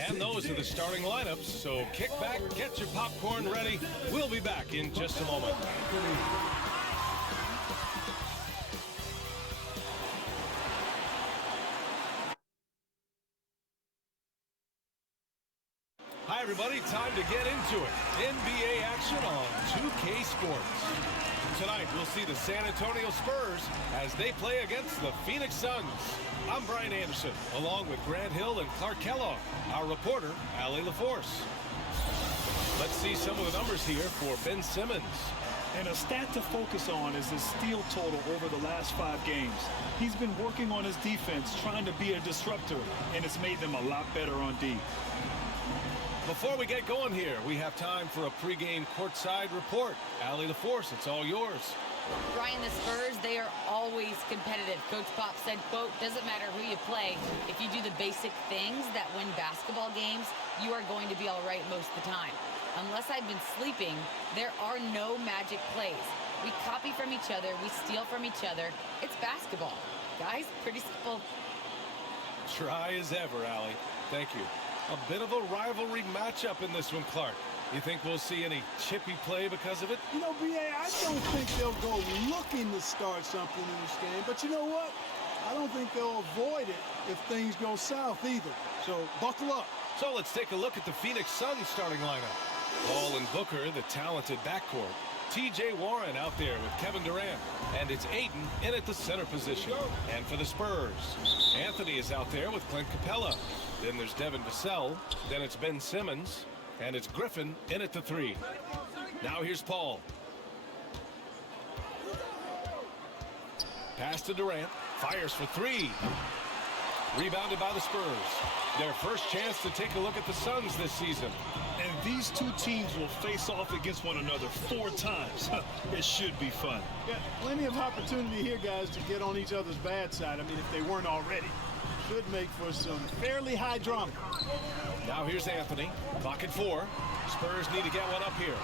And those are the starting lineups, so kick back, get your popcorn ready. We'll be back in just a moment. Hi, everybody. Time to get into it. NBA action on 2K Sports. Tonight, we'll see the San Antonio Spurs as they play against the Phoenix Suns. I'm Brian Anderson, along with Grant Hill and Clark Kellogg, our reporter, Allie LaForce. Let's see some of the numbers here for Ben Simmons. And a stat to focus on is his steal total over the last 5 games. He's been working on his defense, trying to be a disruptor, and it's made them a lot better on D. Before we get going here, we have time for a pregame courtside report. Allie LaForce, it's all yours. Brian, the Spurs, they are always competitive. Coach Pop said, quote, doesn't matter who you play. If you do the basic things that win basketball games, you are going to be all right most of the time. Unless I've been sleeping, there are no magic plays. We copy from each other. We steal from each other. It's basketball. Guys, pretty simple. Try as ever, Allie. Thank you. A bit of a rivalry matchup in this one, Clark. You think we'll see any chippy play because of it? You know, B.A., I don't think they'll go looking to start something in this game. But you know what? I don't think they'll avoid it if things go south either. So buckle up. So let's take a look at the Phoenix Suns starting lineup. Paul and Booker, the talented backcourt. T.J. Warren out there with Kevin Durant. And it's Ayton in at the center position. And for the Spurs, Anthony is out there with Clint Capella. Then there's Devin Vassell. Then it's Ben Simmons. And it's Griffin in at the 3. Now here's Paul. Pass to Durant. Fires for 3. Rebounded by the Spurs. Their first chance to take a look at the Suns this season. And these two teams will face off against one another 4 times. It should be fun. Yeah, plenty of opportunity here, guys, to get on each other's bad side. I mean, if they weren't already. Should make for some fairly high drama. Now here's Anthony. Clock at 4. Spurs need to get one up here.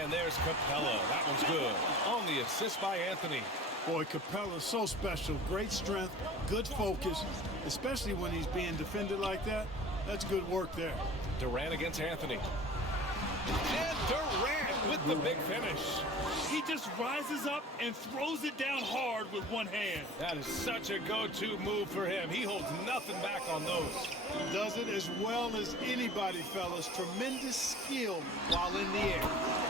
And there's Capella. That one's good. On the assist by Anthony. Boy, Capella's so special. Great strength, good focus, especially when he's being defended like that. That's good work there. Durant against Anthony. And Durant with the big finish. He just rises up and throws it down hard with one hand. That is such a go-to move for him. He holds nothing back on those. He does it as well as anybody, fellas. Tremendous skill while in the air.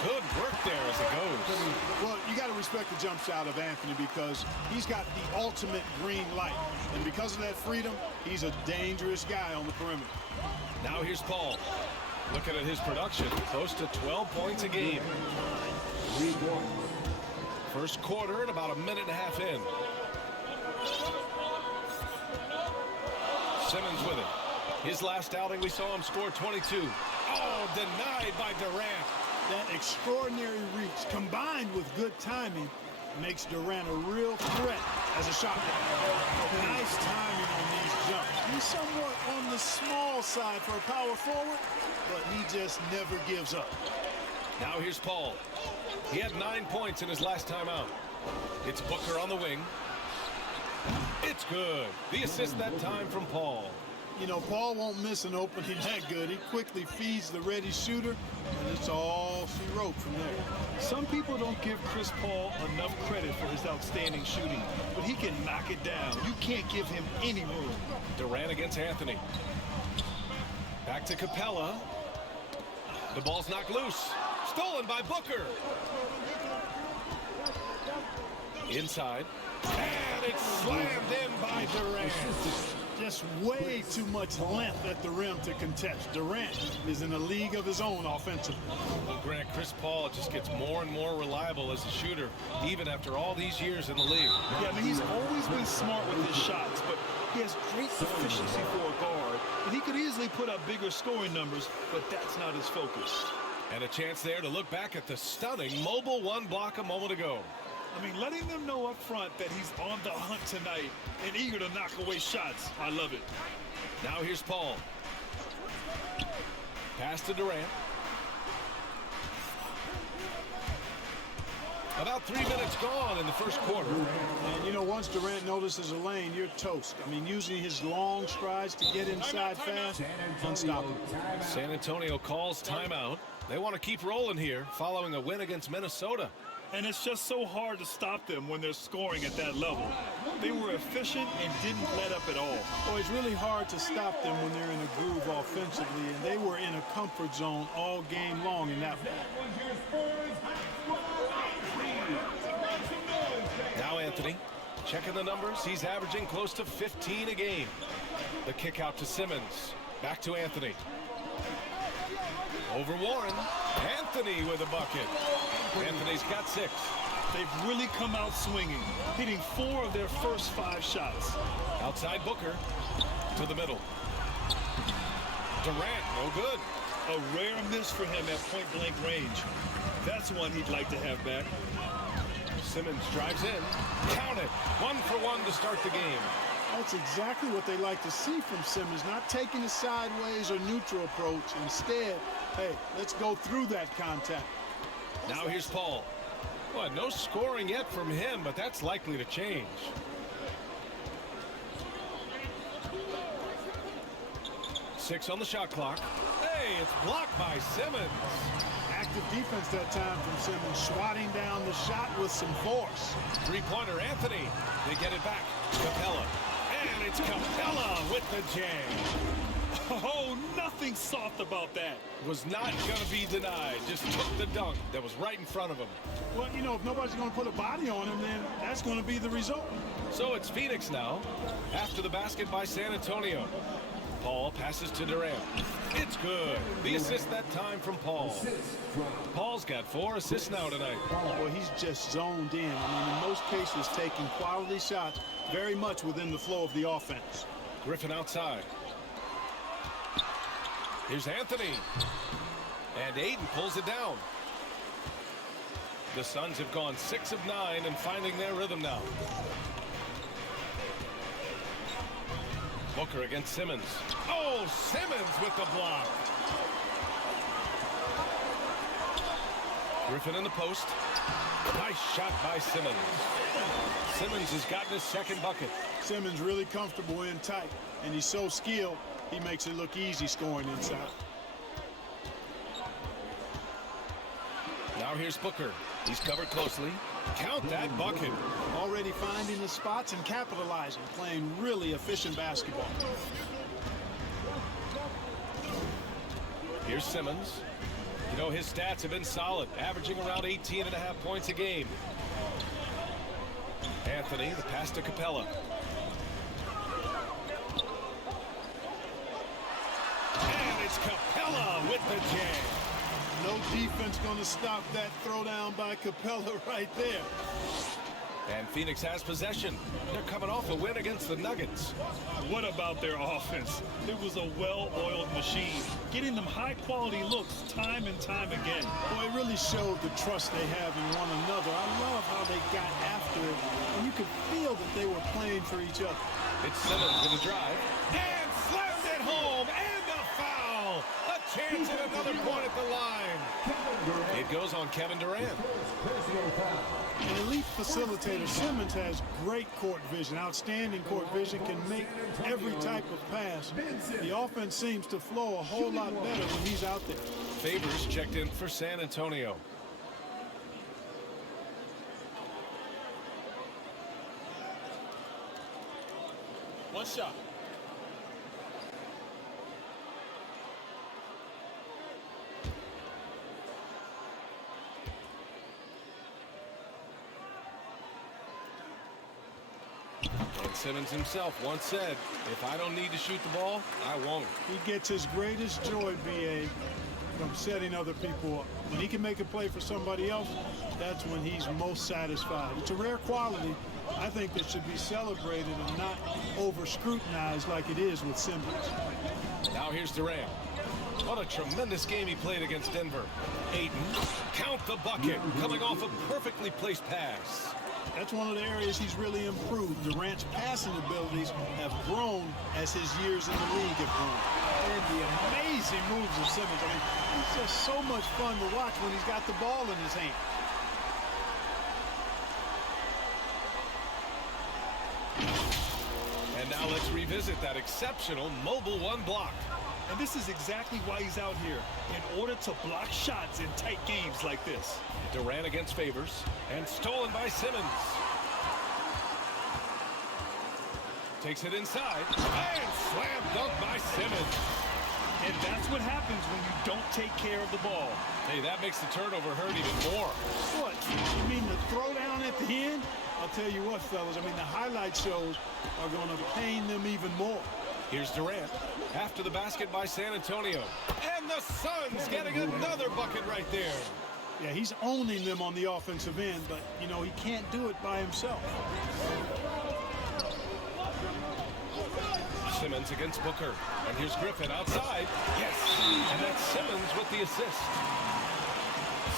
Good work there as it goes. Well, you got to respect the jump shot of Anthony because he's got the ultimate green light. And because of that freedom, he's a dangerous guy on the perimeter. Now here's Paul. Looking at his production, close to 12 points a game. First quarter and about a minute and a half in. Simmons with it. His last outing, we saw him score 22. Oh, denied by Durant. That extraordinary reach combined with good timing makes Durant a real threat as a shot blocker. Nice timing on these jumps. He's somewhat on the small side for a power forward, but he just never gives up. Now here's Paul. He had 9 points in his last time out. It's Booker on the wing. It's good. The assist that time from Paul. You know, Paul won't miss an opening that good. He quickly feeds the ready shooter, and it's all she wrote from there. Some people don't give Chris Paul enough credit for his outstanding shooting, but he can knock it down. You can't give him any room. Durant against Anthony. Back to Capella. The ball's knocked loose. Stolen by Booker. Inside. And it's slammed in by Durant. Just way too much length at the rim to contest. Durant is in a league of his own offensively. Well, Grant, Chris Paul just gets more and more reliable as a shooter, even after all these years in the league. Yeah, I mean, he's always been smart with his shots, but he has great efficiency for a guard, and he could easily put up bigger scoring numbers, but that's not his focus. And a chance there to look back at the stunning mobile one block a moment ago. I mean, letting them know up front that he's on the hunt tonight and eager to knock away shots. I love it. Now here's Paul. Pass to Durant. About 3 minutes gone in the first quarter. And, you know, once Durant notices a lane, you're toast. I mean, using his long strides to get inside fast, unstoppable. San Antonio calls timeout. They want to keep rolling here following a win against Minnesota. And it's just so hard to stop them when they're scoring at that level. They were efficient and didn't let up at all. Well, it's really hard to stop them when they're in a groove offensively, and they were in a comfort zone all game long in that one. Now Anthony, checking the numbers, he's averaging close to 15 a game. The kick out to Simmons. Back to Anthony. Over Warren. Anthony with a bucket. Anthony's got 6. They've really come out swinging, hitting 4 of their first 5 shots. Outside Booker to the middle. Durant, no good. A rare miss for him at point-blank range. That's one he'd like to have back. Simmons drives in. Count it. 1 for 1 to start the game. That's exactly what they like to see from Simmons, not taking a sideways or neutral approach. Instead, hey, let's go through that contact. Now here's Paul. Well, no scoring yet from him, but that's likely to change. Six on the shot clock. Hey, it's blocked by Simmons. Active defense that time from Simmons, swatting down the shot with some force. Three-pointer, Anthony. They get it back. Capella. And it's Capella with the jam. Oh, nothing soft about that. Was not going to be denied. Just took the dunk that was right in front of him. Well, you know, if nobody's going to put a body on him, then that's going to be the result. So it's Phoenix now. After the basket by San Antonio. Paul passes to Durant. It's good. The assist that time from Paul. Paul's got 4 assists now tonight. Well, he's just zoned in. I mean, in most cases, taking quality shots very much within the flow of the offense. Griffin outside. Here's Anthony. And Aiden pulls it down. The Suns have gone 6 of 9 and finding their rhythm now. Booker against Simmons. Oh, Simmons with the block. Griffin in the post. Nice shot by Simmons. Simmons has gotten his second bucket. Simmons really comfortable in tight, and he's so skilled, he makes it look easy scoring inside. Now here's Booker. He's covered closely. Count that bucket. Already finding the spots and capitalizing, playing really efficient basketball. Here's Simmons. You know, his stats have been solid, averaging around 18.5 points a game. Anthony, the pass to Capella. And it's Capella with the jam. No defense going to stop that throwdown by Capella right there. And Phoenix has possession. They're coming off a win against the Nuggets. What about their offense? It was a well-oiled machine, getting them high-quality looks time and time again. Boy, it really showed the trust they have in one another. I love how they got after it, and you could feel that they were playing for each other. It's Simmons with a drive. And slams it home, and a foul. A chance at another point at the line. It goes on Kevin Durant. An elite facilitator, Simmons has great court vision, outstanding court vision, can make every type of pass. The offense seems to flow a whole lot better when he's out there. Favors checked in for San Antonio. One shot. And Simmons himself once said, if I don't need to shoot the ball, I won't. He gets his greatest joy, B.A., from setting other people up. When he can make a play for somebody else, that's when he's most satisfied. It's a rare quality, I think, that should be celebrated and not over-scrutinized like it is with Simmons. Now here's Durant. What a tremendous game he played against Denver. Aiden, count the bucket, coming off a perfectly placed pass. That's one of the areas he's really improved. Durant's passing abilities have grown as his years in the league have grown. And the amazing moves of Simmons. I mean, it's just so much fun to watch when he's got the ball in his hand. Let's revisit that exceptional mobile one block. And this is exactly why he's out here, in order to block shots in tight games like this. Durant against Favors, and stolen by Simmons. Takes it inside, and slam dunk by Simmons. And that's what happens when you don't take care of the ball. Hey, that makes the turnover hurt even more. What? You mean the throwdown at the end? I'll tell you what, fellas. I mean, the highlight shows are going to pain them even more. Here's Durant after the basket by San Antonio. And the Suns getting another bucket right there. Yeah, he's owning them on the offensive end, but, you know, he can't do it by himself. Simmons against Booker. And here's Griffin outside. Yes. And that's Simmons with the assist.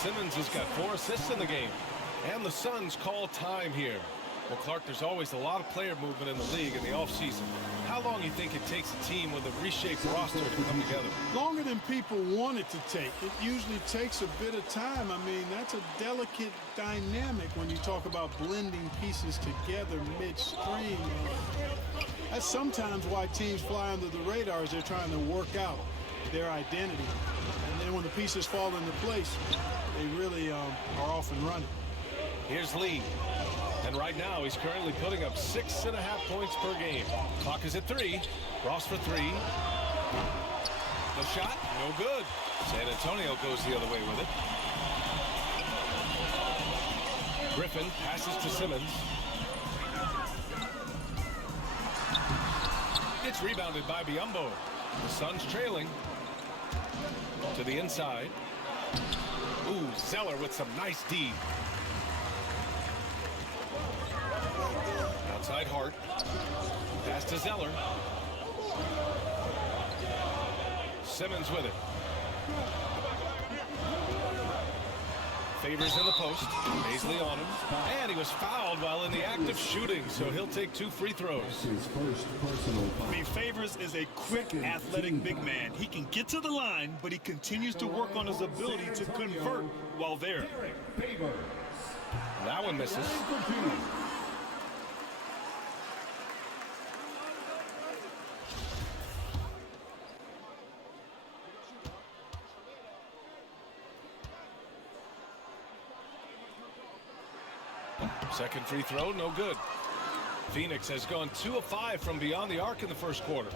Simmons has got 4 assists in the game. And the Suns call time here. Well, Clark, there's always a lot of player movement in the league in the offseason. How long do you think it takes a team with a reshaped roster to come together? Longer than people want it to take. It usually takes a bit of time. I mean, that's a delicate dynamic when you talk about blending pieces together midstream. That's sometimes why teams fly under the radar as they're trying to work out their identity. And then when the pieces fall into place, they really are off and running. Here's Lee. And right now, he's currently putting up 6.5 points per game. Clock is at 3. Ross for 3. The shot, no good. San Antonio goes the other way with it. Griffin passes to Simmons. It's rebounded by Biyombo. The Suns trailing. To the inside. Ooh, Zeller with some nice D. Outside Hart. Pass to Zeller. Simmons with it. Favors in the post. Paisley on him. And he was fouled while in the act of shooting, so he'll take 2 free throws. I mean, Favors is a quick, athletic big man. He can get to the line, but he continues to work on his ability to convert while there. That one misses. Second free throw, no good. Phoenix has gone 2 of 5 from beyond the arc in the first quarter.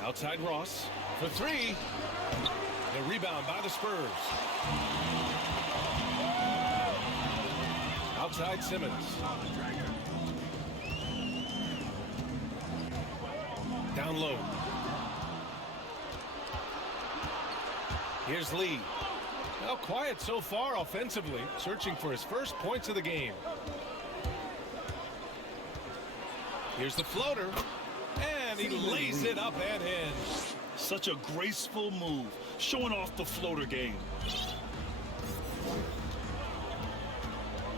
Outside Ross for 3. The rebound by the Spurs. Outside Simmons. Down low. Here's Lee. Well, quiet so far offensively, searching for his first points of the game. Here's the floater, and he lays it up and in. Such a graceful move, showing off the floater game.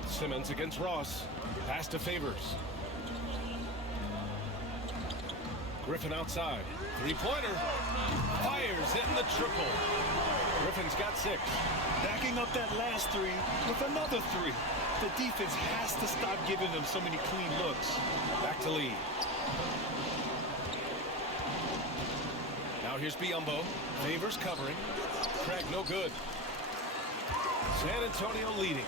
Simmons against Ross. Pass to Favors. Griffin outside. Three-pointer. Fires in the triple. Griffin's got 6. Backing up that last 3 with another 3. The defense has to stop giving them so many clean looks. Back to Lee. Now here's Biyombo. Favors covering. Craig no good. San Antonio leading.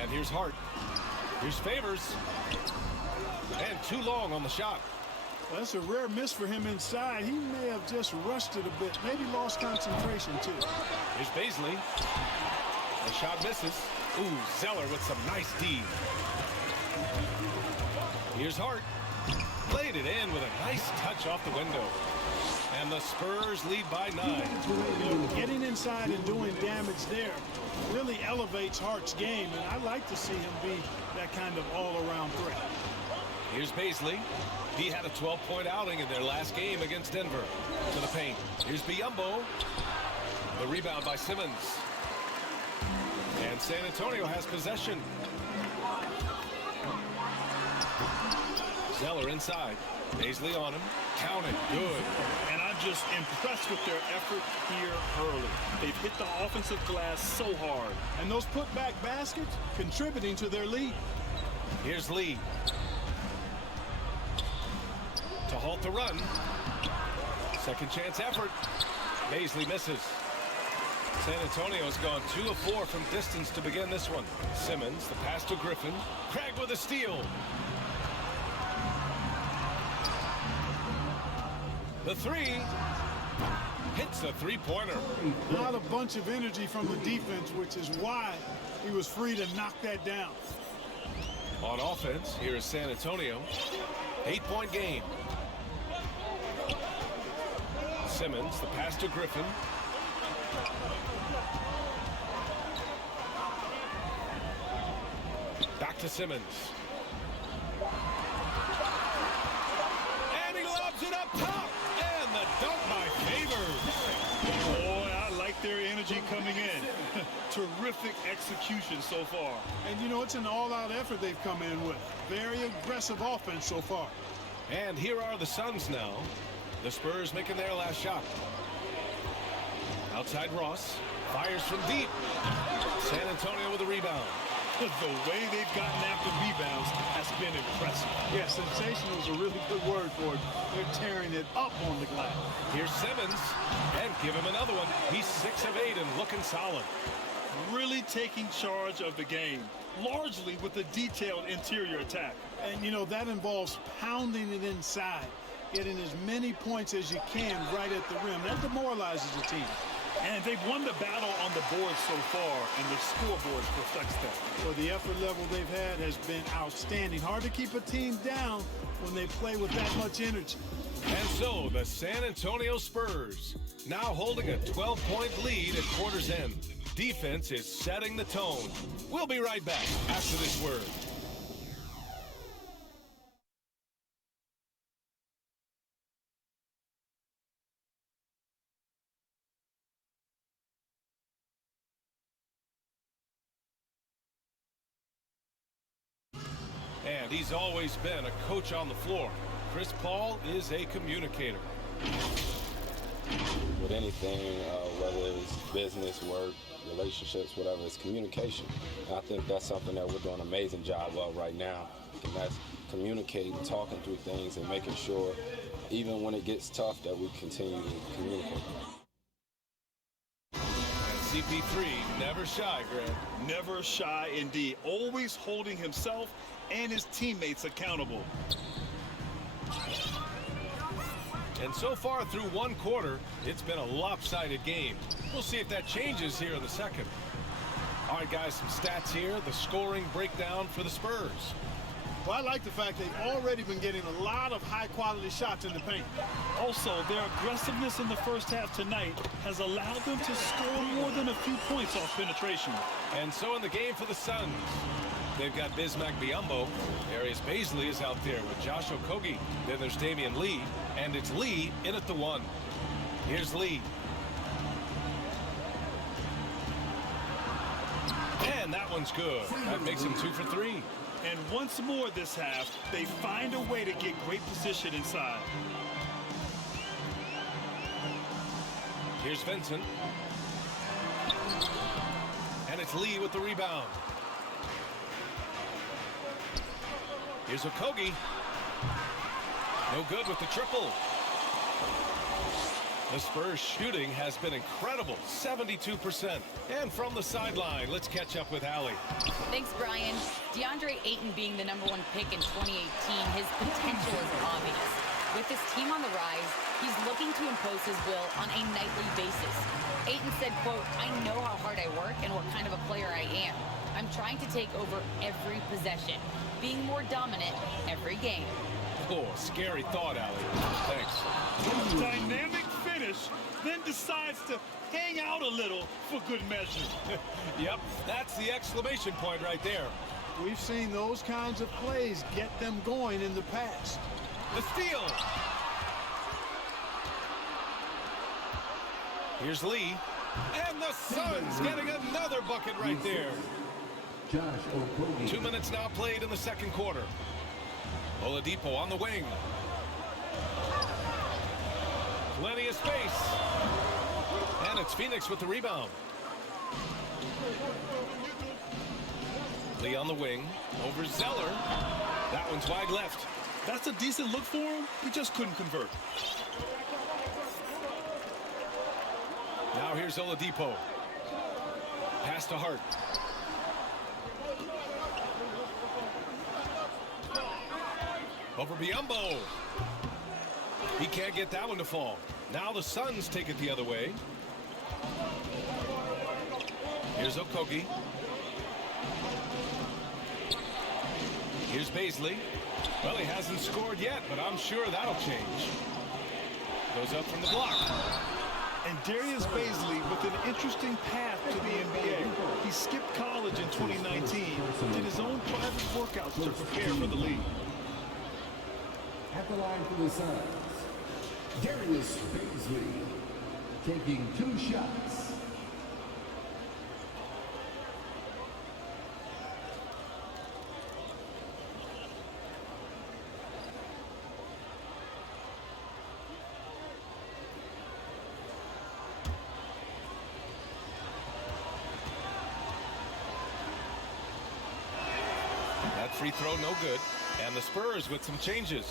And here's Hart. Here's Favors. And too long on the shot. That's a rare miss for him inside. He may have just rushed it a bit, maybe lost concentration too. Here's Paisley. The shot misses. Ooh, Zeller with some nice D. Here's Hart. Played it in with a nice touch off the window. And the Spurs lead by 9. Getting inside and doing damage there really elevates Hart's game, and I like to see him be that kind of all-around threat. Here's Paisley. He had a 12-point outing in their last game against Denver. To the paint. Here's Biyombo. The rebound by Simmons. And San Antonio has possession. Zeller inside. Paisley on him. Count it. Good. And I'm just impressed with their effort here early. They've hit the offensive glass so hard. And those putback baskets contributing to their lead. Here's Lee. To halt the run. Second chance effort. Paisley misses. San Antonio's gone 2 of 4 from distance to begin this one. Simmons, the pass to Griffin. Craig with a steal. The three hits a three-pointer. Not a bunch of energy from the defense, which is why he was free to knock that down. On offense, here is San Antonio. 8-point game. Simmons, the pass to Griffin. Back to Simmons. And he lobs it up top. And the dunk by Favors. Boy, I like their energy coming in. Terrific execution so far. And, you know, it's an all-out effort they've come in with. Very aggressive offense so far. And here are the Suns now. The Spurs making their last shot. Outside Ross. Fires from deep. San Antonio with a rebound. The way they've gotten after rebounds has been impressive. Yeah, sensational is a really good word for it. They're tearing it up on the glass. Here's Simmons. And give him another one. He's 6 of 8 and looking solid. Really taking charge of the game, largely with a detailed interior attack. And, you know, that involves pounding it inside, getting as many points as you can right at the rim. That demoralizes the team. And they've won the battle on the board so far, and the scoreboard reflects that. So the effort level they've had has been outstanding. Hard to keep a team down when they play with that much energy. And so the San Antonio Spurs now holding a 12-point lead at quarter's end. Defense is setting the tone. We'll be right back after this word. And he's always been a coach on the floor. Chris Paul is a communicator. With anything, whether it's business, work, relationships, whatever, it's communication. And I think that's something that we're doing an amazing job of right now. And that's communicating, talking through things, and making sure, even when it gets tough, that we continue to communicate. And CP3, never shy, Greg. Never shy indeed. Always holding himself and his teammates accountable. And so far through one quarter, it's been a lopsided game. We'll see if that changes here in the second. All right, guys, some stats here. The scoring breakdown for the Spurs. Well, I like the fact they've already been getting a lot of high-quality shots in the paint. Also, their aggressiveness in the first half tonight has allowed them to score more than a few points off penetration. And so in the game for the Suns, they've got Bismack Biyombo. Darius Paisley is out there with Josh Okogie. Then there's Damian Lee, and it's Lee in at the 1. Here's Lee. And that one's good. That makes him 2 for 3. And once more this half, they find a way to get great position inside. Here's Vincent. And it's Lee with the rebound. Here's Okogie. No good with the triple. The Spurs shooting has been incredible, 72%. And from the sideline, let's catch up with Allie. Thanks, Brian. DeAndre Ayton being the #1 pick in 2018, his potential is obvious. With his team on the rise, he's looking to impose his will on a nightly basis. Ayton said, quote, "I know how hard I work and what kind of a player I am. I'm trying to take over every possession, being more dominant every game." Oh, scary thought, Allie. Thanks. Dynamic finish, then decides to hang out a little for good measure. Yep, that's the exclamation point right there. We've seen those kinds of plays get them going in the past. The steal. Here's Lee. And the Suns getting another bucket right there. 2 minutes now played in the second quarter. Oladipo on the wing. Plenty of space. And it's Phoenix with the rebound. Lee on the wing. Over Zeller. That one's wide left. That's a decent look for him. He just couldn't convert. Now here's Oladipo. Pass to Hart. Over Biyombo. He can't get that one to fall. Now the Suns take it the other way. Here's Okogie. Here's Baisley. Well, he hasn't scored yet, but I'm sure that'll change. Goes up from the block. And Darius Baisley with an interesting path to the NBA. He skipped college in 2019, did his own private workouts to prepare for the league. At the line for the Suns, Darius Baisley taking 2 shots. That free throw no good. And the Spurs with some changes.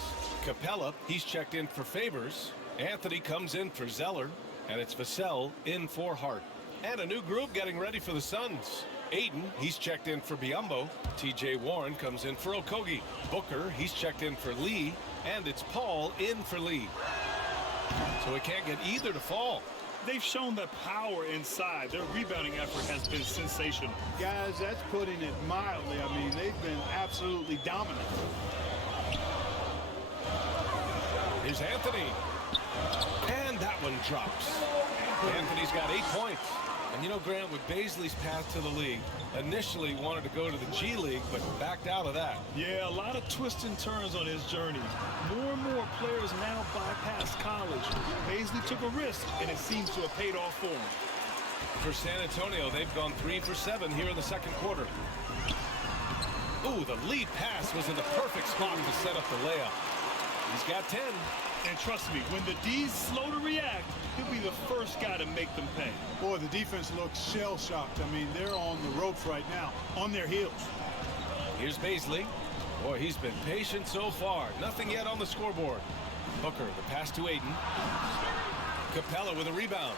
Capella, he's checked in for Favors. Anthony comes in for Zeller. And it's Vassell in for Hart. And a new group getting ready for the Suns. Aiden, he's checked in for Biyombo. TJ Warren comes in for Okogie. Booker, he's checked in for Lee. And it's Paul in for Lee. So he can't get either to fall. They've shown the power inside. Their rebounding effort has been sensational. Guys, that's putting it mildly. I mean, they've been absolutely dominant. Here's Anthony. And that one drops. Anthony's got 8 points. And you know, Grant, with Baisley's path to the league, initially wanted to go to the G League, but backed out of that. Yeah, a lot of twists and turns on his journey. More and more players now bypass college. Baisley took a risk, and it seems to have paid off for him. For San Antonio, they've gone 3 for 7 here in the second quarter. Ooh, the lead pass was in the perfect spot to set up the layup. He's got 10. And trust me, when the D's slow to react, he'll be the first guy to make them pay. Boy, the defense looks shell-shocked. I mean, they're on the ropes right now, on their heels. Here's Baisley. Boy, he's been patient so far. Nothing yet on the scoreboard. Booker, the pass to Aiden. Capella with a rebound.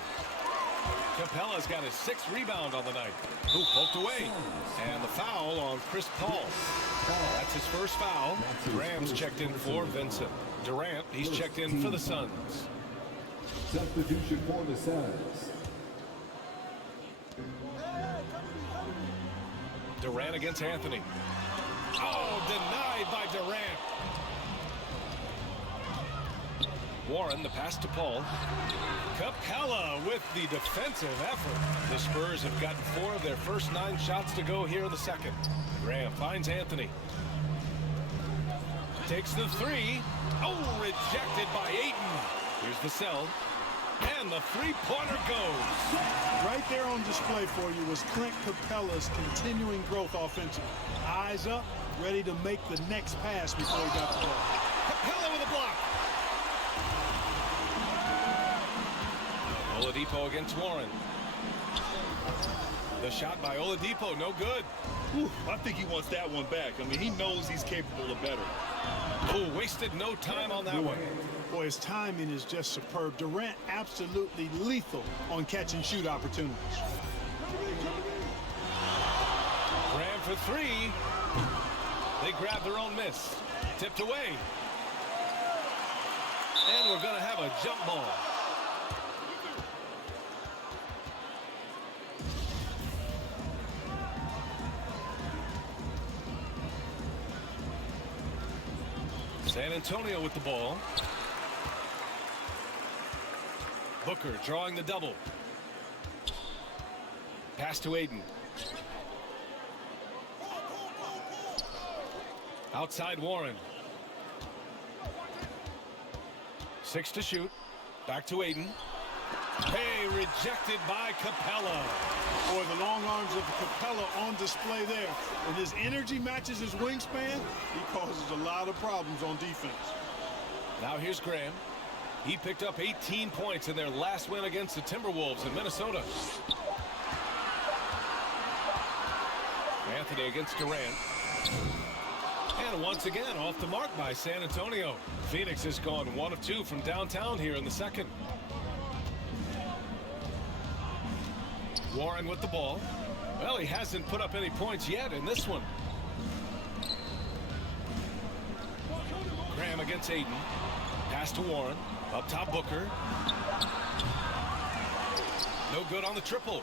Capella's got his 6th rebound on the night. Who poked away. And the foul on Chris Paul. That's his first foul. Graham's checked in for Vincent. Durant, he's checked in for the Suns. Substitution for the Suns. Durant against Anthony. Oh, denied by Durant. Warren, the pass to Paul. Capella with the defensive effort. The Spurs have gotten 4 of their first 9 shots to go here in the second. Graham finds Anthony. Takes the 3. Oh, rejected by Ayton. Here's Vassell. And the three-pointer goes. Right there on display for you was Clint Capella's continuing growth offensively. Eyes up, ready to make the next pass before he got the ball. Capella with a block. Oladipo against Warren. The shot by Oladipo, no good. Ooh, I think he wants that one back. I mean, he knows he's capable of better. Oh, wasted no time on that one. Boy, his timing is just superb. Durant absolutely lethal on catch and shoot opportunities. Graham for 3. They grab their own miss. Tipped away. And we're going to have a jump ball. San Antonio with the ball. Booker drawing the double. Pass to Aiden. Outside Warren. 6 to shoot. Back to Aiden. Hey, rejected by Capella. Boy, the long arms of Capella on display there. When his energy matches his wingspan, he causes a lot of problems on defense. Now here's Graham. He picked up 18 points in their last win against the Timberwolves in Minnesota. Anthony against Durant. And once again off the mark by San Antonio. Phoenix has gone 1 of 2 from downtown here in the second. Warren with the ball. Well, he hasn't put up any points yet in this one. Graham against Ayton. Pass to Warren. Up top, Booker. No good on the triple.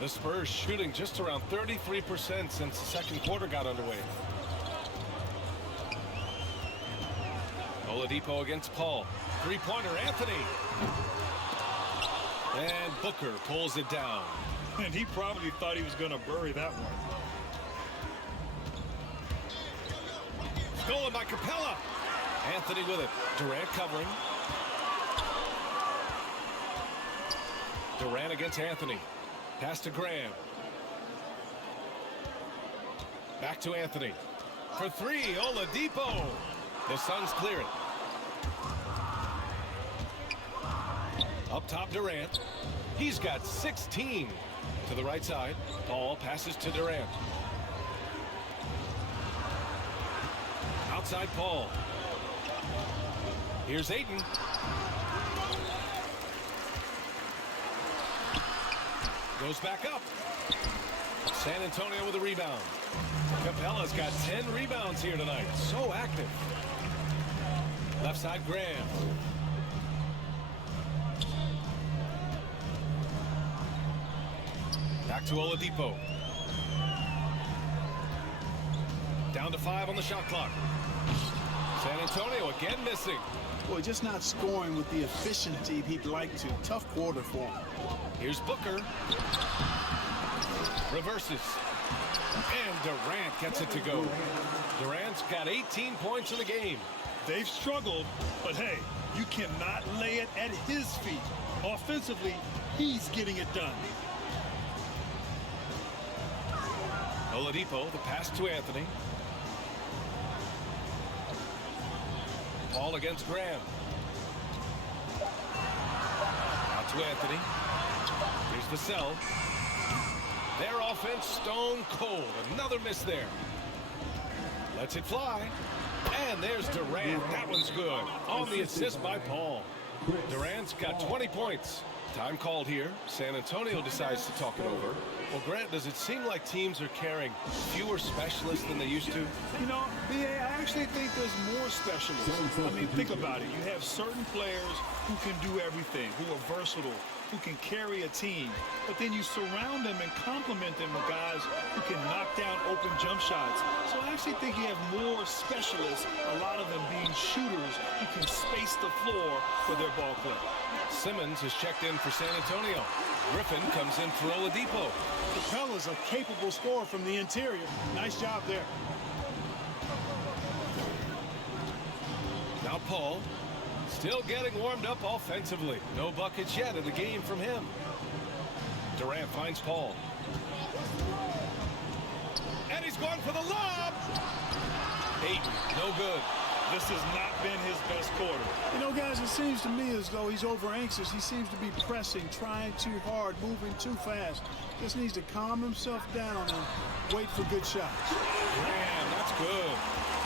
The Spurs shooting just around 33% since the second quarter got underway. Oladipo against Paul. Three-pointer, Anthony. And Booker pulls it down. And he probably thought he was going to bury that one. Stolen by Capella. Anthony with it. Durant covering. Durant against Anthony. Pass to Graham. Back to Anthony. For three, Oladipo. The Suns clear it. Up top, Durant. He's got 16. To the right side. Paul passes to Durant. Outside Paul. Here's Ayton. Goes back up. San Antonio with a rebound. Capella's got 10 rebounds here tonight. So active. Left side, Graham. Back to Oladipo. Down to 5 on the shot clock. San Antonio again missing. Boy, just not scoring with the efficiency he'd like to. Tough quarter for him. Here's Booker. Reverses. And Durant gets it to go. Durant's got 18 points in the game. They've struggled, but hey, you cannot lay it at his feet. Offensively, he's getting it done. Oladipo, the pass to Anthony. Paul against Graham. Out to Anthony. Here's Vassell. Their offense stone cold. Another miss there. Lets it fly. And there's Durant. That one's good. On the assist by Paul. Durant's got 20 points. Time called here. San Antonio decides to talk it over. Well, Grant, does it seem like teams are carrying fewer specialists than they used to? You know, B.A., I actually think there's more specialists. I mean, think about it. You have certain players who can do everything, who are versatile, who can carry a team. But then you surround them and complement them with guys who can knock down open jump shots. So I actually think you have more specialists, a lot of them being shooters who can space the floor for their ball play. Simmons has checked in for San Antonio. Griffin comes in for Oladipo. Capella's a capable scorer from the interior. Nice job there. Now Paul, still getting warmed up offensively. No buckets yet in the game from him. Durant finds Paul. And he's going for the lob. Ayton, no good. This has not been his best quarter. You know, guys, it seems to me as though he's over anxious. He seems to be pressing, trying too hard, moving too fast. Just needs to calm himself down and wait for good shots. Man, that's good.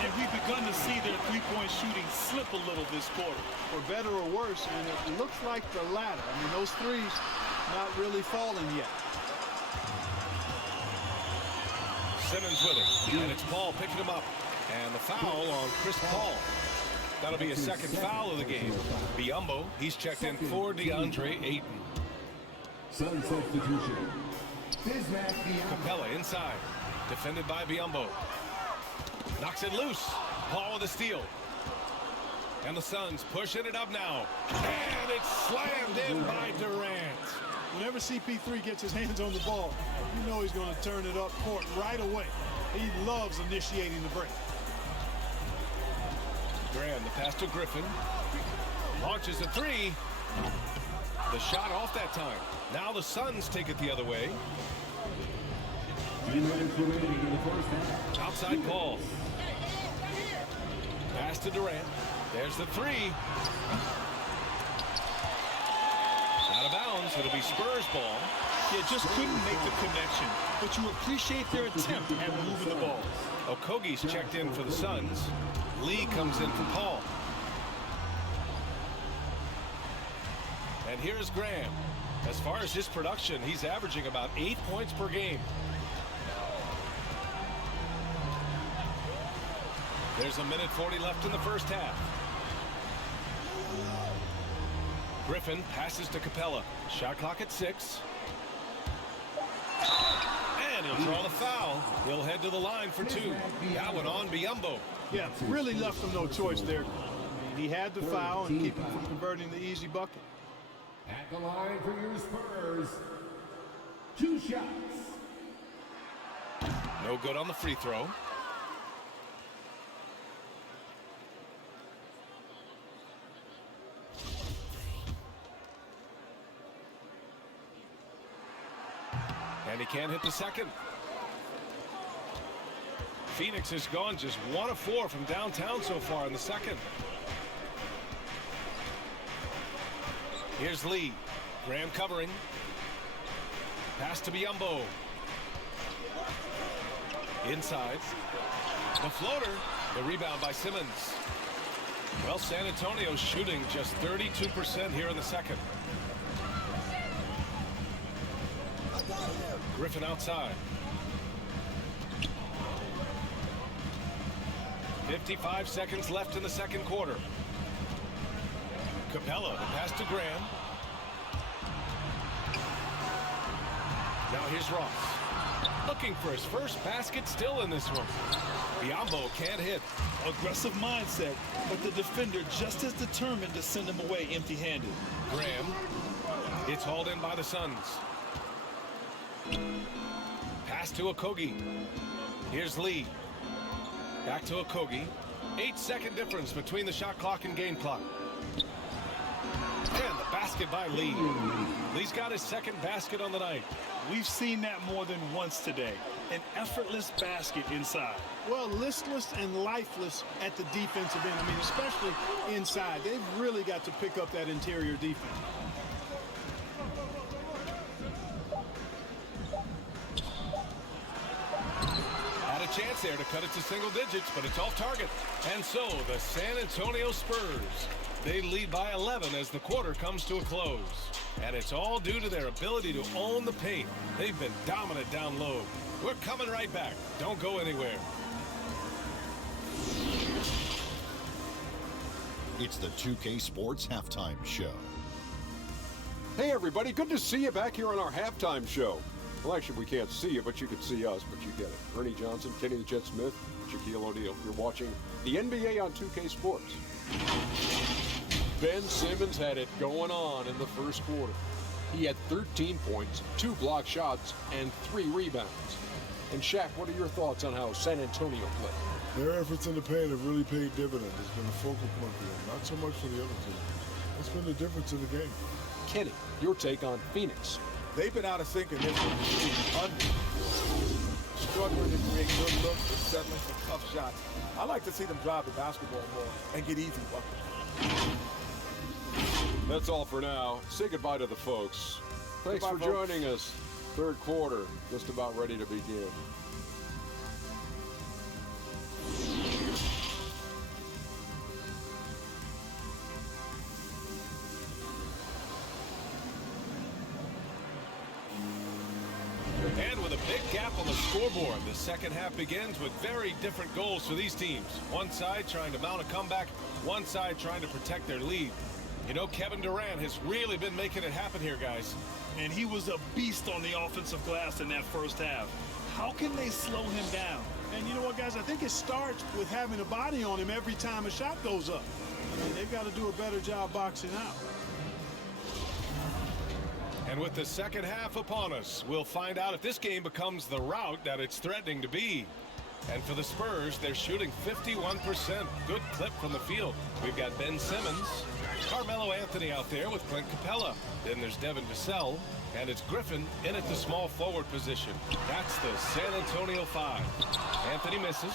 And we've begun to see their three-point shooting slip a little this quarter. For better or worse, and it looks like the latter. I mean, those threes not really falling yet. Simmons with it. And it's Paul picking him up. And the foul on Chris Paul. That'll be a second foul of the game. Biyombo, he's checked in for DeAndre Ayton. Sun substitution. Capella inside. Defended by Biyombo. Knocks it loose. Paul with a steal. And the Suns pushing it up now. And it's slammed in by Durant. Whenever CP3 gets his hands on the ball, you know he's going to turn it up court right away. He loves initiating the break. Graham, the pass to Griffin. Launches a three. The shot off that time. Now the Suns take it the other way. Outside Paul. Pass to Durant. There's the three. of bounds. It'll be Spurs ball. Yeah, just couldn't make the connection, but you appreciate their attempt at moving the ball. Okogie's checked in for the Suns. Lee comes in for Paul. And here's Graham. As far as his production, he's averaging about 8 points per game. There's a minute 40 left in the first half. Griffin passes to Capella. Shot clock at 6. And he'll draw the foul. He'll head to the line for 2. That one on Biyombo. Yeah, really left him no choice there. I mean, he had the foul and keep him from converting the easy bucket. At the line for your Spurs, 2 shots. No good on the free throw. And he can't hit the second. Phoenix has gone just 1 of 4 from downtown so far in the second. Here's Lee. Graham covering. Pass to Biyombo. Inside. The floater. The rebound by Simmons. Well, San Antonio's shooting just 32% here in the second. Griffin outside. 55 seconds left in the second quarter. Capella, the pass to Graham. Now here's Ross. Looking for his first basket still in this one. Biyombo can't hit. Aggressive mindset, but the defender just as determined to send him away empty-handed. Graham. It's hauled in by the Suns. Pass to Okogie. Here's Lee. Back to Okogie. 8-second difference between the shot clock and game clock. And the basket by Lee. Lee's got his second basket on the night. We've seen that more than once today. An effortless basket inside. Well, listless and lifeless at the defensive end. I mean, especially inside. They've really got to pick up that interior defense. Had a chance there to cut it to single digits, but it's off target. And so the San Antonio Spurs, they lead by 11 as the quarter comes to a close. And it's all due to their ability to own the paint. They've been dominant down low. We're coming right back. Don't go anywhere. It's the 2K Sports Halftime Show. Hey everybody, good to see you back here on our halftime show. Well, actually we can't see you, but you can see us, but you get it. Ernie Johnson, Kenny the Jet Smith, Shaquille O'Neal. You're watching the NBA on 2K Sports. Ben Simmons had it going on in the first quarter. He had 13 points, 2 block shots, and 3 rebounds. And Shaq, what are your thoughts on how San Antonio played? Their efforts in the paint have really paid dividends. It's been a focal point for them, not so much for the other team. That's been the difference in the game. Kenny, your take on Phoenix. They've been out of sync in this one. Struggling to create good looks and settling for tough shots. I like to see them drive the basketball more and get easy buckets. That's all for now. Say goodbye to the folks. Thanks Goodbye, for folks. joining us. Third quarter, just about ready to begin. And with a big gap on the scoreboard, the second half begins with very different goals for these teams. One side trying to mount a comeback, one side trying to protect their lead. You know, Kevin Durant has really been making it happen here, guys. And he was a beast on the offensive glass in that first half. How can they slow him down? And you know what, guys? I think it starts with having a body on him every time a shot goes up. I mean, they've got to do a better job boxing out. And with the second half upon us, we'll find out if this game becomes the rout that it's threatening to be. And for the Spurs, they're shooting 51%. Good clip from the field. We've got Ben Simmons, Carmelo Anthony out there with Clint Capella. Then there's Devin Vassell, and it's Griffin in at the small forward position. That's the San Antonio 5. Anthony misses.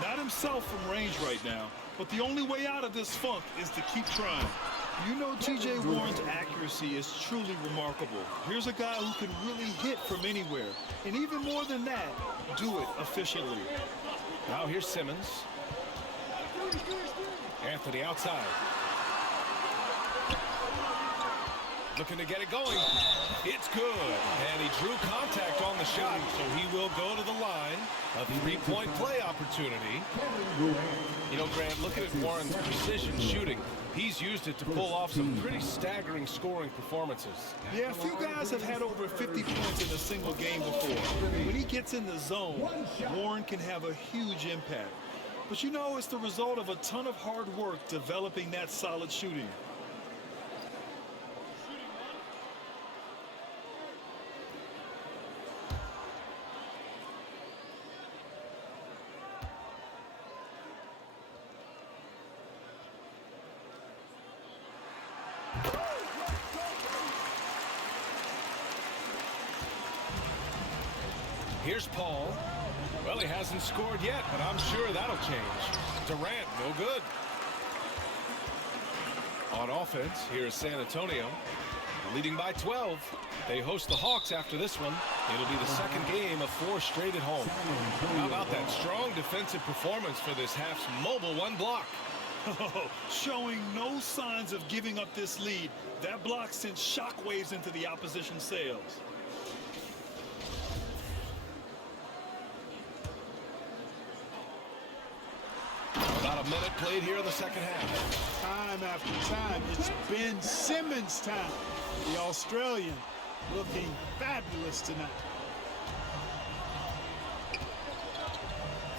Not himself from range right now, but the only way out of this funk is to keep trying. You know, T.J. Warren's accuracy is truly remarkable. Here's a guy who can really hit from anywhere. And even more than that, do it efficiently. Now here's Simmons. Anthony outside. Looking to get it going. It's good. And he drew contact on the shot, so he will go to the line. A three-point play opportunity. You know, Grant, looking at Warren's precision shooting, he's used it to pull off some pretty staggering scoring performances. Yeah, a few guys have had over 50 points in a single game before. When he gets in the zone, Warren can have a huge impact. But you know, it's the result of a ton of hard work developing that solid shooting. Here's Paul. Well, he hasn't scored yet, but I'm sure that'll change. Durant, no good. On offense, here's San Antonio, leading by 12. They host the Hawks after this one. It'll be the second game of 4 straight at home. How about that strong defensive performance for this half's mobile one block? Showing no signs of giving up this lead. That block sent shockwaves into the opposition's sails. About a minute played here in the second half. Time after time, it's been Simmons' time. The Australian looking fabulous tonight.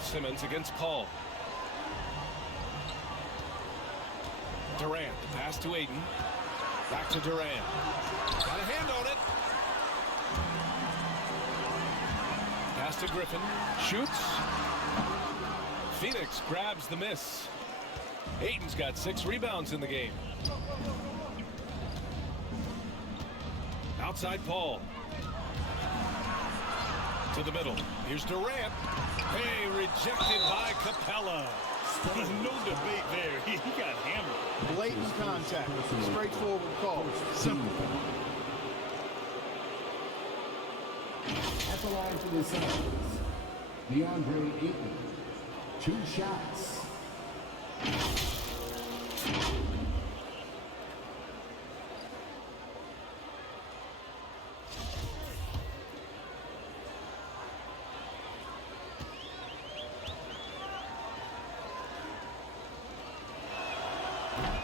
Simmons against Paul. Durant, the pass to Aiden. Back to Durant. Got a hand on it. Pass to Griffin. Shoots. Phoenix grabs the miss. Aiden's got 6 rebounds in the game. Outside Paul. To the middle. Here's Durant. Hey, rejected by Capella. No debate there. He got hammered. Blatant contact. Straightforward call. Simple. At the line for the Suns, DeAndre Ayton. 2 shots.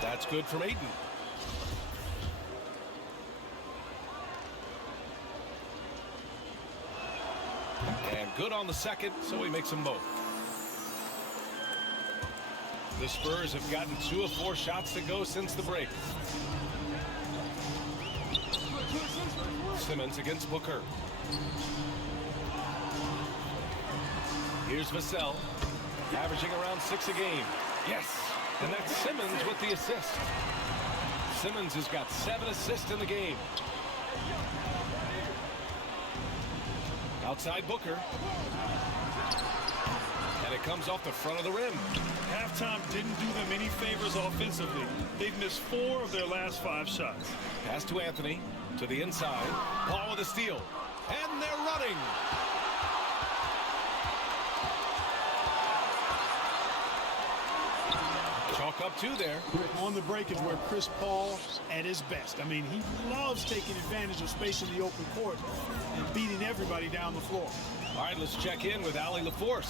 That's good from Ayton. And good on the second, so he makes them both. The Spurs have gotten 2 of 4 shots to go since the break. Simmons against Booker. Here's Vassell, averaging around 6 a game. Yes, and that's Simmons with the assist. Simmons has got 7 assists in the game. Outside Booker. And it comes off the front of the rim. Halftime didn't do them any favors offensively. They've missed 4 of their last 5 shots. Pass to Anthony, to the inside. Paul with a steal. And they're running. Chalk up 2 there. On the break is where Chris Paul's at his best. I mean, he loves taking advantage of space in the open court and beating everybody down the floor. All right, let's check in with Allie LaForce.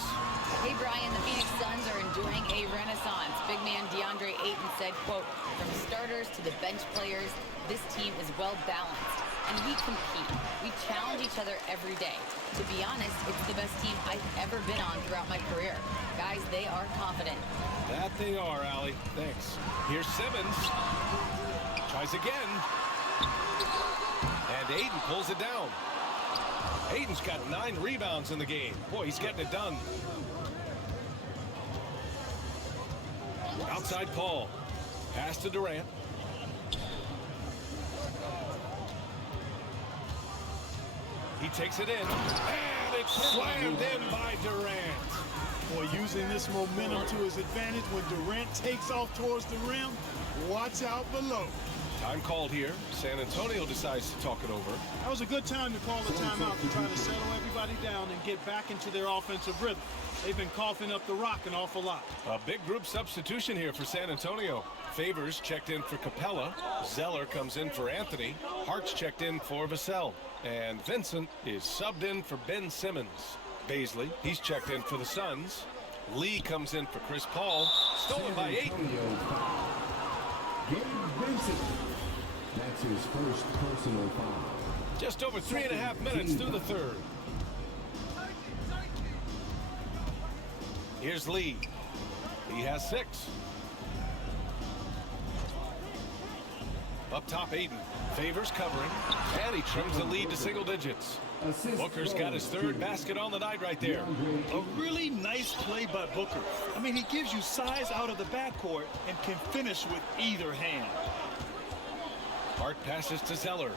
Hey, Brian, the Phoenix Suns are enduring a renaissance. Big man DeAndre Ayton said, quote, from starters to the bench players, this team is well balanced. And we compete. We challenge each other every day. To be honest, it's the best team I've ever been on throughout my career. Guys, they are confident. That they are, Allie. Thanks. Here's Simmons. Tries again. And Ayton pulls it down. Ayton's got 9 rebounds in the game. Boy, he's getting it done. Outside Paul. Pass to Durant. He takes it in. And it's slammed in by Durant. Boy, using this momentum to his advantage when Durant takes off towards the rim. Watch out below. Time called here. San Antonio decides to talk it over. That was a good time to call the timeout to try to settle everybody down and get back into their offensive rhythm. They've been coughing up the rock an awful lot. A big group substitution here for San Antonio. Favors checked in for Capella. Zeller comes in for Anthony. Hart's checked in for Vassell. And Vincent is subbed in for Ben Simmons. Baisley, he's checked in for the Suns. Lee comes in for Chris Paul. Stolen by Ayton. Vincent. That's his first personal foul. Just over 3.5 minutes through the third. Here's Lee. He has 6. Up top, Ayton. Favors covering. And he trims the lead to single digits. Booker's got his 3rd basket on the night right there. A really nice play by Booker. I mean, he gives you size out of the backcourt and can finish with either hand. Hart passes to Zeller.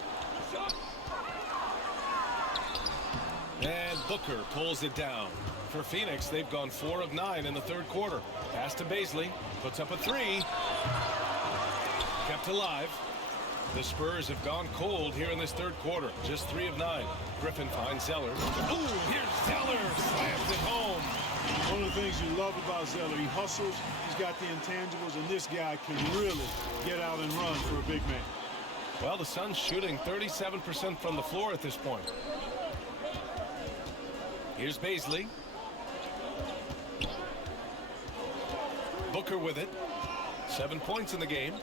And Booker pulls it down. For Phoenix, they've gone 4 of 9 in the 3rd quarter. Pass to Baisley. Puts up a 3. Kept alive. The Spurs have gone cold here in this 3rd quarter. Just 3 of 9. Griffin finds Zeller. Ooh, here's Zeller. Slams it home. One of the things you love about Zeller, he hustles, he's got the intangibles, and this guy can really get out and run for a big man. Well, the Suns shooting 37% from the floor at this point. Here's Baisley. Booker with it. 7 points in the game.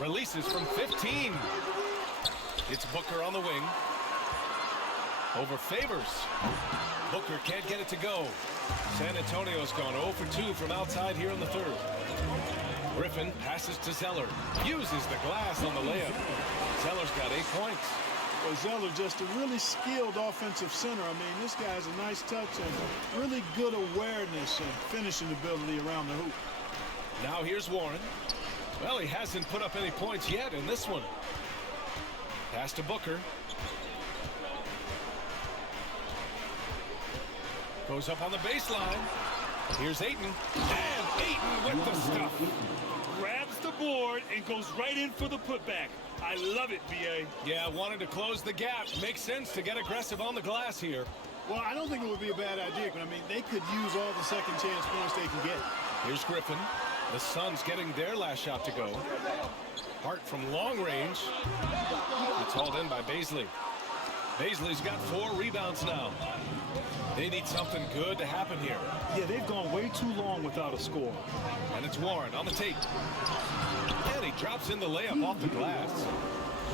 Releases from 15. It's Booker on the wing. Over Favors. Booker can't get it to go. San Antonio's gone 0 for 2 from outside here in the 3rd. Griffin passes to Zeller. Uses the glass on the layup. Zeller's got 8 points. Well, Zeller just a really skilled offensive center. I mean, this guy has a nice touch and really good awareness and finishing ability around the hoop. Now here's Warren. Well, he hasn't put up any points yet in this one. Pass to Booker. Goes up on the baseline. Here's Ayton. And Ayton with the stuff. Grabs the board and goes right in for the putback. I love it, B.A. Yeah, wanted to close the gap. Makes sense to get aggressive on the glass here. Well, I don't think it would be a bad idea, but I mean, they could use all the second chance points they can get. Here's Griffin. The Suns getting their last shot to go. Hart from long range. It's hauled in by Baisley. Baisley's got 4 rebounds now. They need something good to happen here. Yeah, they've gone way too long without a score. And it's Warren on the tape. And he drops in the layup off the glass.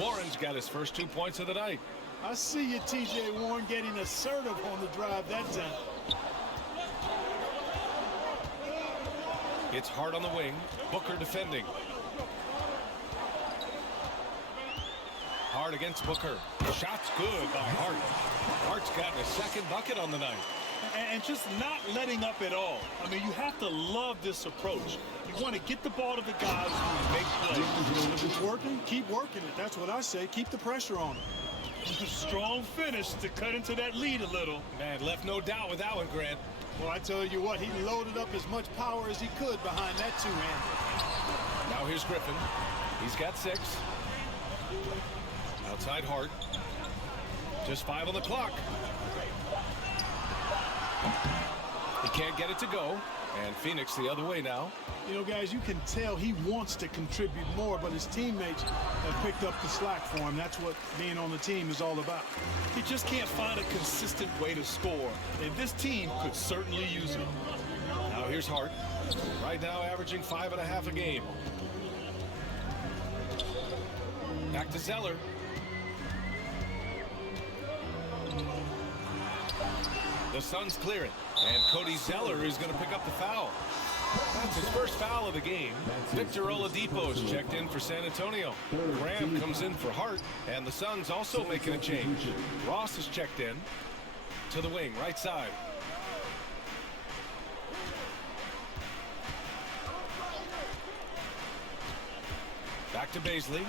Warren's got his first 2 points of the night. I see you, T.J. Warren, getting assertive on the drive that time. It's Hart on the wing. Booker defending. Hart against Booker. Shot's good by Hart. Hart's gotten a 2nd bucket on the night. And just not letting up at all. I mean, you have to love this approach. You want to get the ball to the guys who make plays. If it's working, keep working it. That's what I say. Keep the pressure on him. Strong finish to cut into that lead a little. Man, left no doubt with that one, Grant. Well, I tell you what, he loaded up as much power as he could behind that 2-hand. Now here's Griffin. He's got 6. Outside Hart. Just 5 on the clock. He can't get it to go. And Phoenix the other way now. You know, guys, you can tell he wants to contribute more, but his teammates have picked up the slack for him. That's what being on the team is all about. He just can't find a consistent way to score, and this team could certainly use it. Now here's Hart. Right now averaging 5.5 a game. Back to Zeller. The Suns clear it, and Cody Zeller is going to pick up the foul. That's his first foul of the game. Victor Oladipo's checked in for San Antonio. Graham comes in for Hart, and the Suns also making a change. Ross is checked in to the wing, right side. Back to Baisley.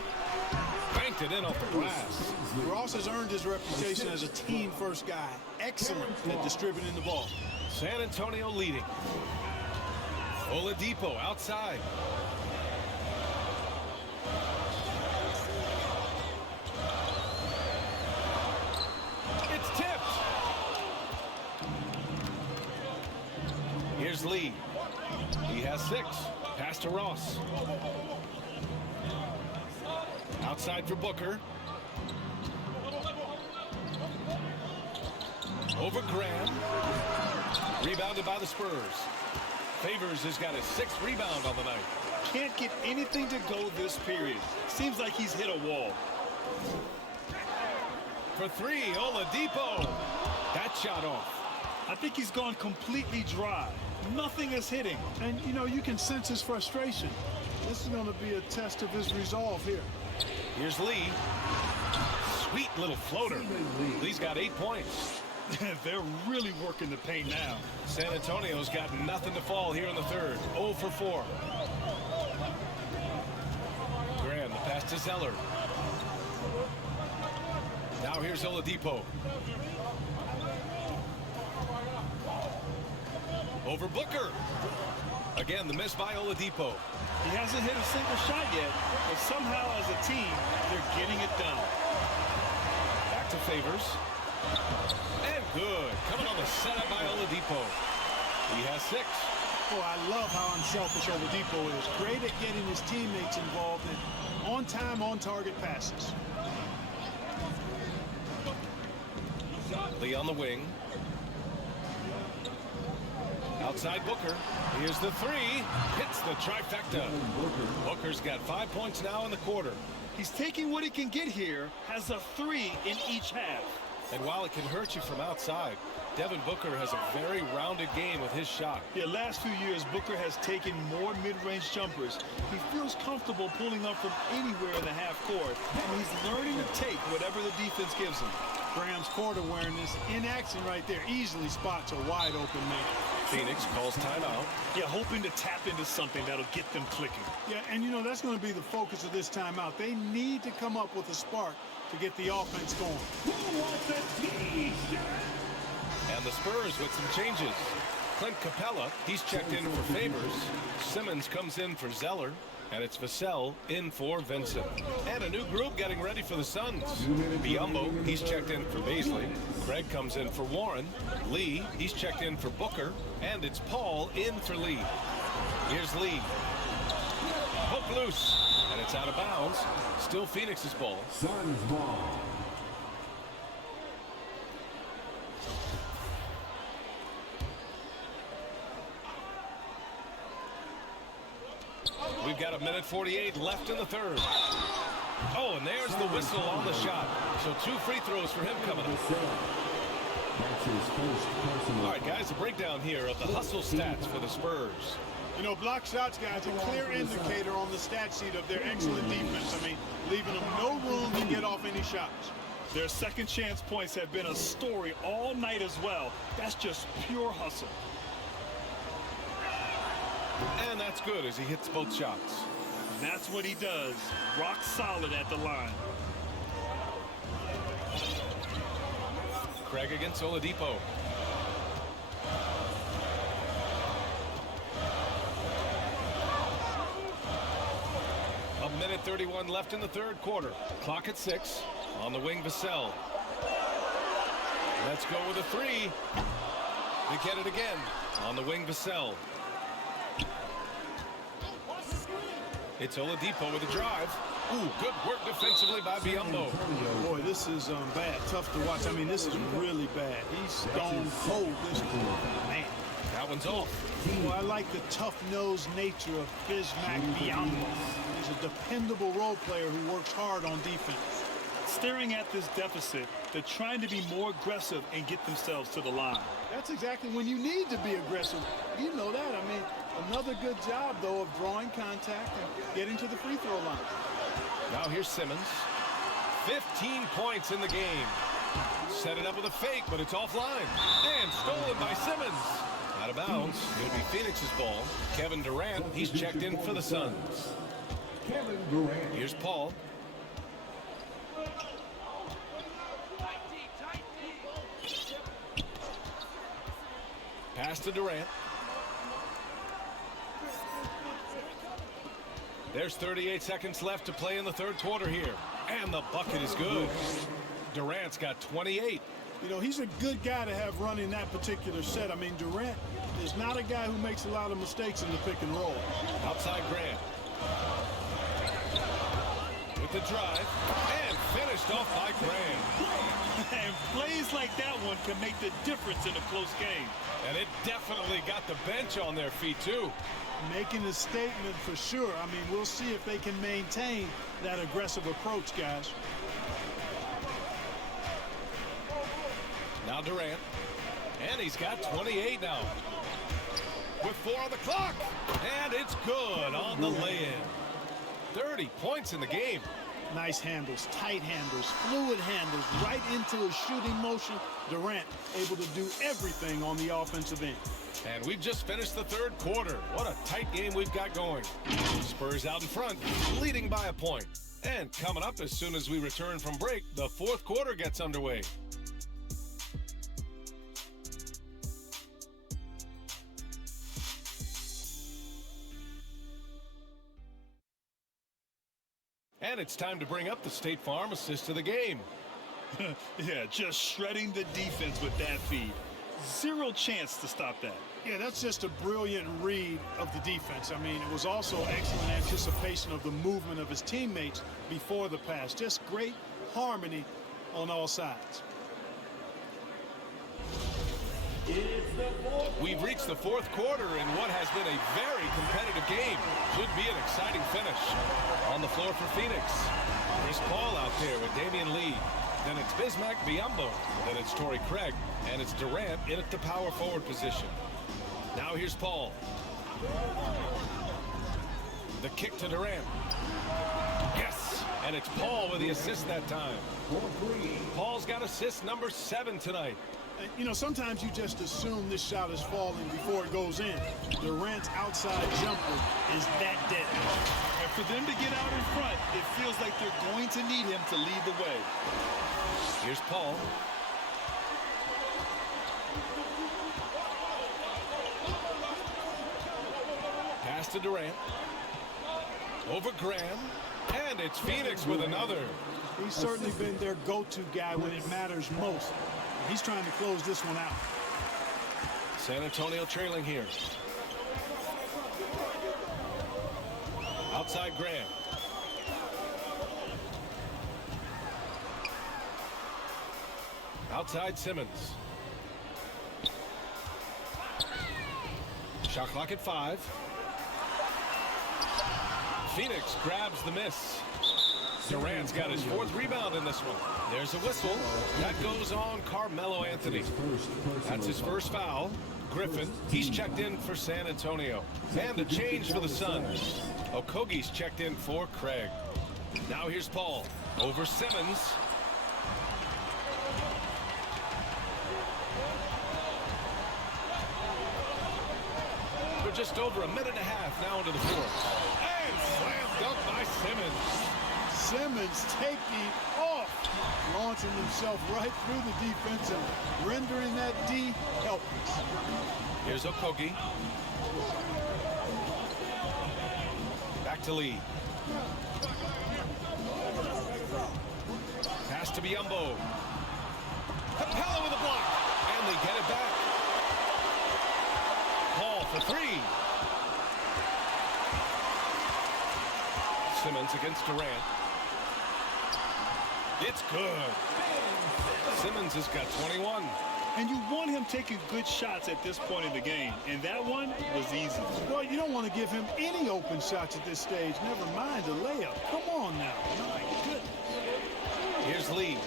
Banked it in off the glass. Ross has earned his reputation as a team-first guy. excellent at distributing the ball. San Antonio leading. Oladipo outside. It's tipped. Here's Lee. He has 6. Pass to Ross. Outside for Booker. Over Graham. Rebounded by the Spurs. Favors has got his 6th rebound on the night. Can't get anything to go this period. Seems like he's hit a wall. For 3, Oladipo. That shot off. I think he's gone completely dry. Nothing is hitting. And, you know, you can sense his frustration. This is going to be a test of his resolve here. Here's Lee. Sweet little floater. Lee's got 8 points. They're really working the paint now. San Antonio's got nothing to fall here in the 3rd. 0 for 4. Graham, the pass to Zeller. Now here's Oladipo. Over Booker. Again, the miss by Oladipo. He hasn't hit a single shot yet, but somehow as a team, they're getting it done. Back to Favors. And good. Coming on the setup by Oladipo. He has 6. Oh, I love how unselfish Oladipo is. Great at getting his teammates involved in on-time, on-target passes. Lee on the wing. Outside Booker. Here's the 3. Hits the trifecta. Booker's got 5 points now in the quarter. He's taking what he can get here, has a 3 in each half. And while it can hurt you from outside, Devin Booker has a very rounded game with his shot. Yeah, last few years, Booker has taken more mid-range jumpers. He feels comfortable pulling up from anywhere in the half court, and he's learning to take whatever the defense gives him. Graham's court awareness in action right there easily spots a wide open man. Phoenix calls timeout. Yeah, hoping to tap into something that'll get them clicking. Yeah, and you know, that's going to be the focus of this timeout. They need to come up with a spark to get the offense going. And the Spurs with some changes. Clint Capella, he's checked in for Favors. Simmons comes in for Zeller. And it's Vassell in for Vincent. And a new group getting ready for the Suns. Biyombo, he's checked in for Baisley. Craig comes in for Warren. Lee, he's checked in for Booker. And it's Paul in for Lee. Here's Lee. Hook loose. And it's out of bounds. Still Phoenix's ball. Suns ball. We've got 1:48 left in the 3rd. Oh, and there's the whistle on the shot. So 2 free throws for him coming up. All right, guys, a breakdown here of the hustle stats for the Spurs. You know, block shots, guys, a clear indicator on the stat sheet of their excellent defense. I mean, leaving them no room to get off any shots. Their second chance points have been a story all night as well. That's just pure hustle. And that's good as he hits both shots. That's what he does. Rock solid at the line. Craig against Oladipo. A 1:31 left in the 3rd quarter. Clock at 6. On the wing, Vassell. Let's go with a 3. We get it again. On the wing, Vassell. It's Oladipo with a drive. Ooh, good work defensively by Biyombo. Boy, this is bad. Tough to watch. I mean, this is really bad. He's stone cold this quarter. Man. That one's off. Well, I like the tough-nosed nature of Bismack Biyombo. He's a dependable role player who works hard on defense. Staring at this deficit, they're trying to be more aggressive and get themselves to the line. That's exactly when you need to be aggressive. You know that. I mean, another good job, though, of drawing contact and getting to the free throw line. Now here's Simmons. 15 points in the game. Set it up with a fake, but it's offline. And stolen by Simmons. Out of bounds. It'll be Phoenix's ball. Kevin Durant, he's checked in for the Suns. Kevin Durant. Here's Paul. Pass to Durant. There's 38 seconds left to play in the third quarter here. And the bucket is good. Durant's got 28. You know, he's a good guy to have running that particular set. I mean, Durant is not a guy who makes a lot of mistakes in the pick and roll. Outside Grant. With the drive. And finished off by Grant. And plays like that one can make the difference in a close game. And it definitely got the bench on their feet, too. Making a statement for sure. I mean, we'll see if they can maintain that aggressive approach, guys. Now Durant. And he's got 28 now. With 4 on the clock. And it's good on the lay-in. 30 points in the game. Nice handles, tight handles, fluid handles, right into a shooting motion. Durant able to do everything on the offensive end. And we've just finished the third quarter. What a tight game we've got going. Spurs out in front, leading by a point. And coming up as soon as we return from break, the fourth quarter gets underway. And it's time to bring up the State Farm assist of the game. Yeah, just shredding the defense with that feed. Zero chance to stop that. Yeah, that's just a brilliant read of the defense. I mean, it was also excellent anticipation of the movement of his teammates before the pass. Just great harmony on all sides. We've reached the fourth quarter in what has been a very competitive game. Should be an exciting finish. On the floor for Phoenix, Chris Paul out there with Damian Lee. Then it's Bismack Biyombo. Then it's Torrey Craig. And it's Durant in at the power forward position. Now here's Paul. The kick to Durant. Yes! And it's Paul with the assist that time. Paul's got assist number 7 tonight. You know, sometimes you just assume this shot is falling before it goes in. Durant's outside jumper is that deadly. And for them to get out in front, it feels like they're going to need him to lead the way. Here's Paul. Pass to Durant. Over Graham. And it's Phoenix with another. He's certainly been their go-to guy when it matters most. He's trying to close this one out. San Antonio trailing here. Outside Graham. Outside Simmons. Shot clock at 5. Phoenix grabs the miss. Durant's got his 4th rebound in this one. There's a whistle. That goes on Carmelo Anthony. That's his first foul. Griffin, he's checked in for San Antonio. And a change for the Suns. Okogie's checked in for Craig. Now here's Paul. Over Simmons. We're just over a minute and a half now into the fourth. And slam dunk by Simmons. Simmons taking off, launching himself right through the defense and rendering that D helpless. Here's Okogie. Back to Lee. Pass to Biyombo. Capella with a block. And they get it back. Paul for 3. Simmons against Durant. It's good. Simmons has got 21. And you want him taking good shots at this point in the game. And that one was easy. Well, you don't want to give him any open shots at this stage. Never mind the layup. Come on now. My goodness. Here's Lee.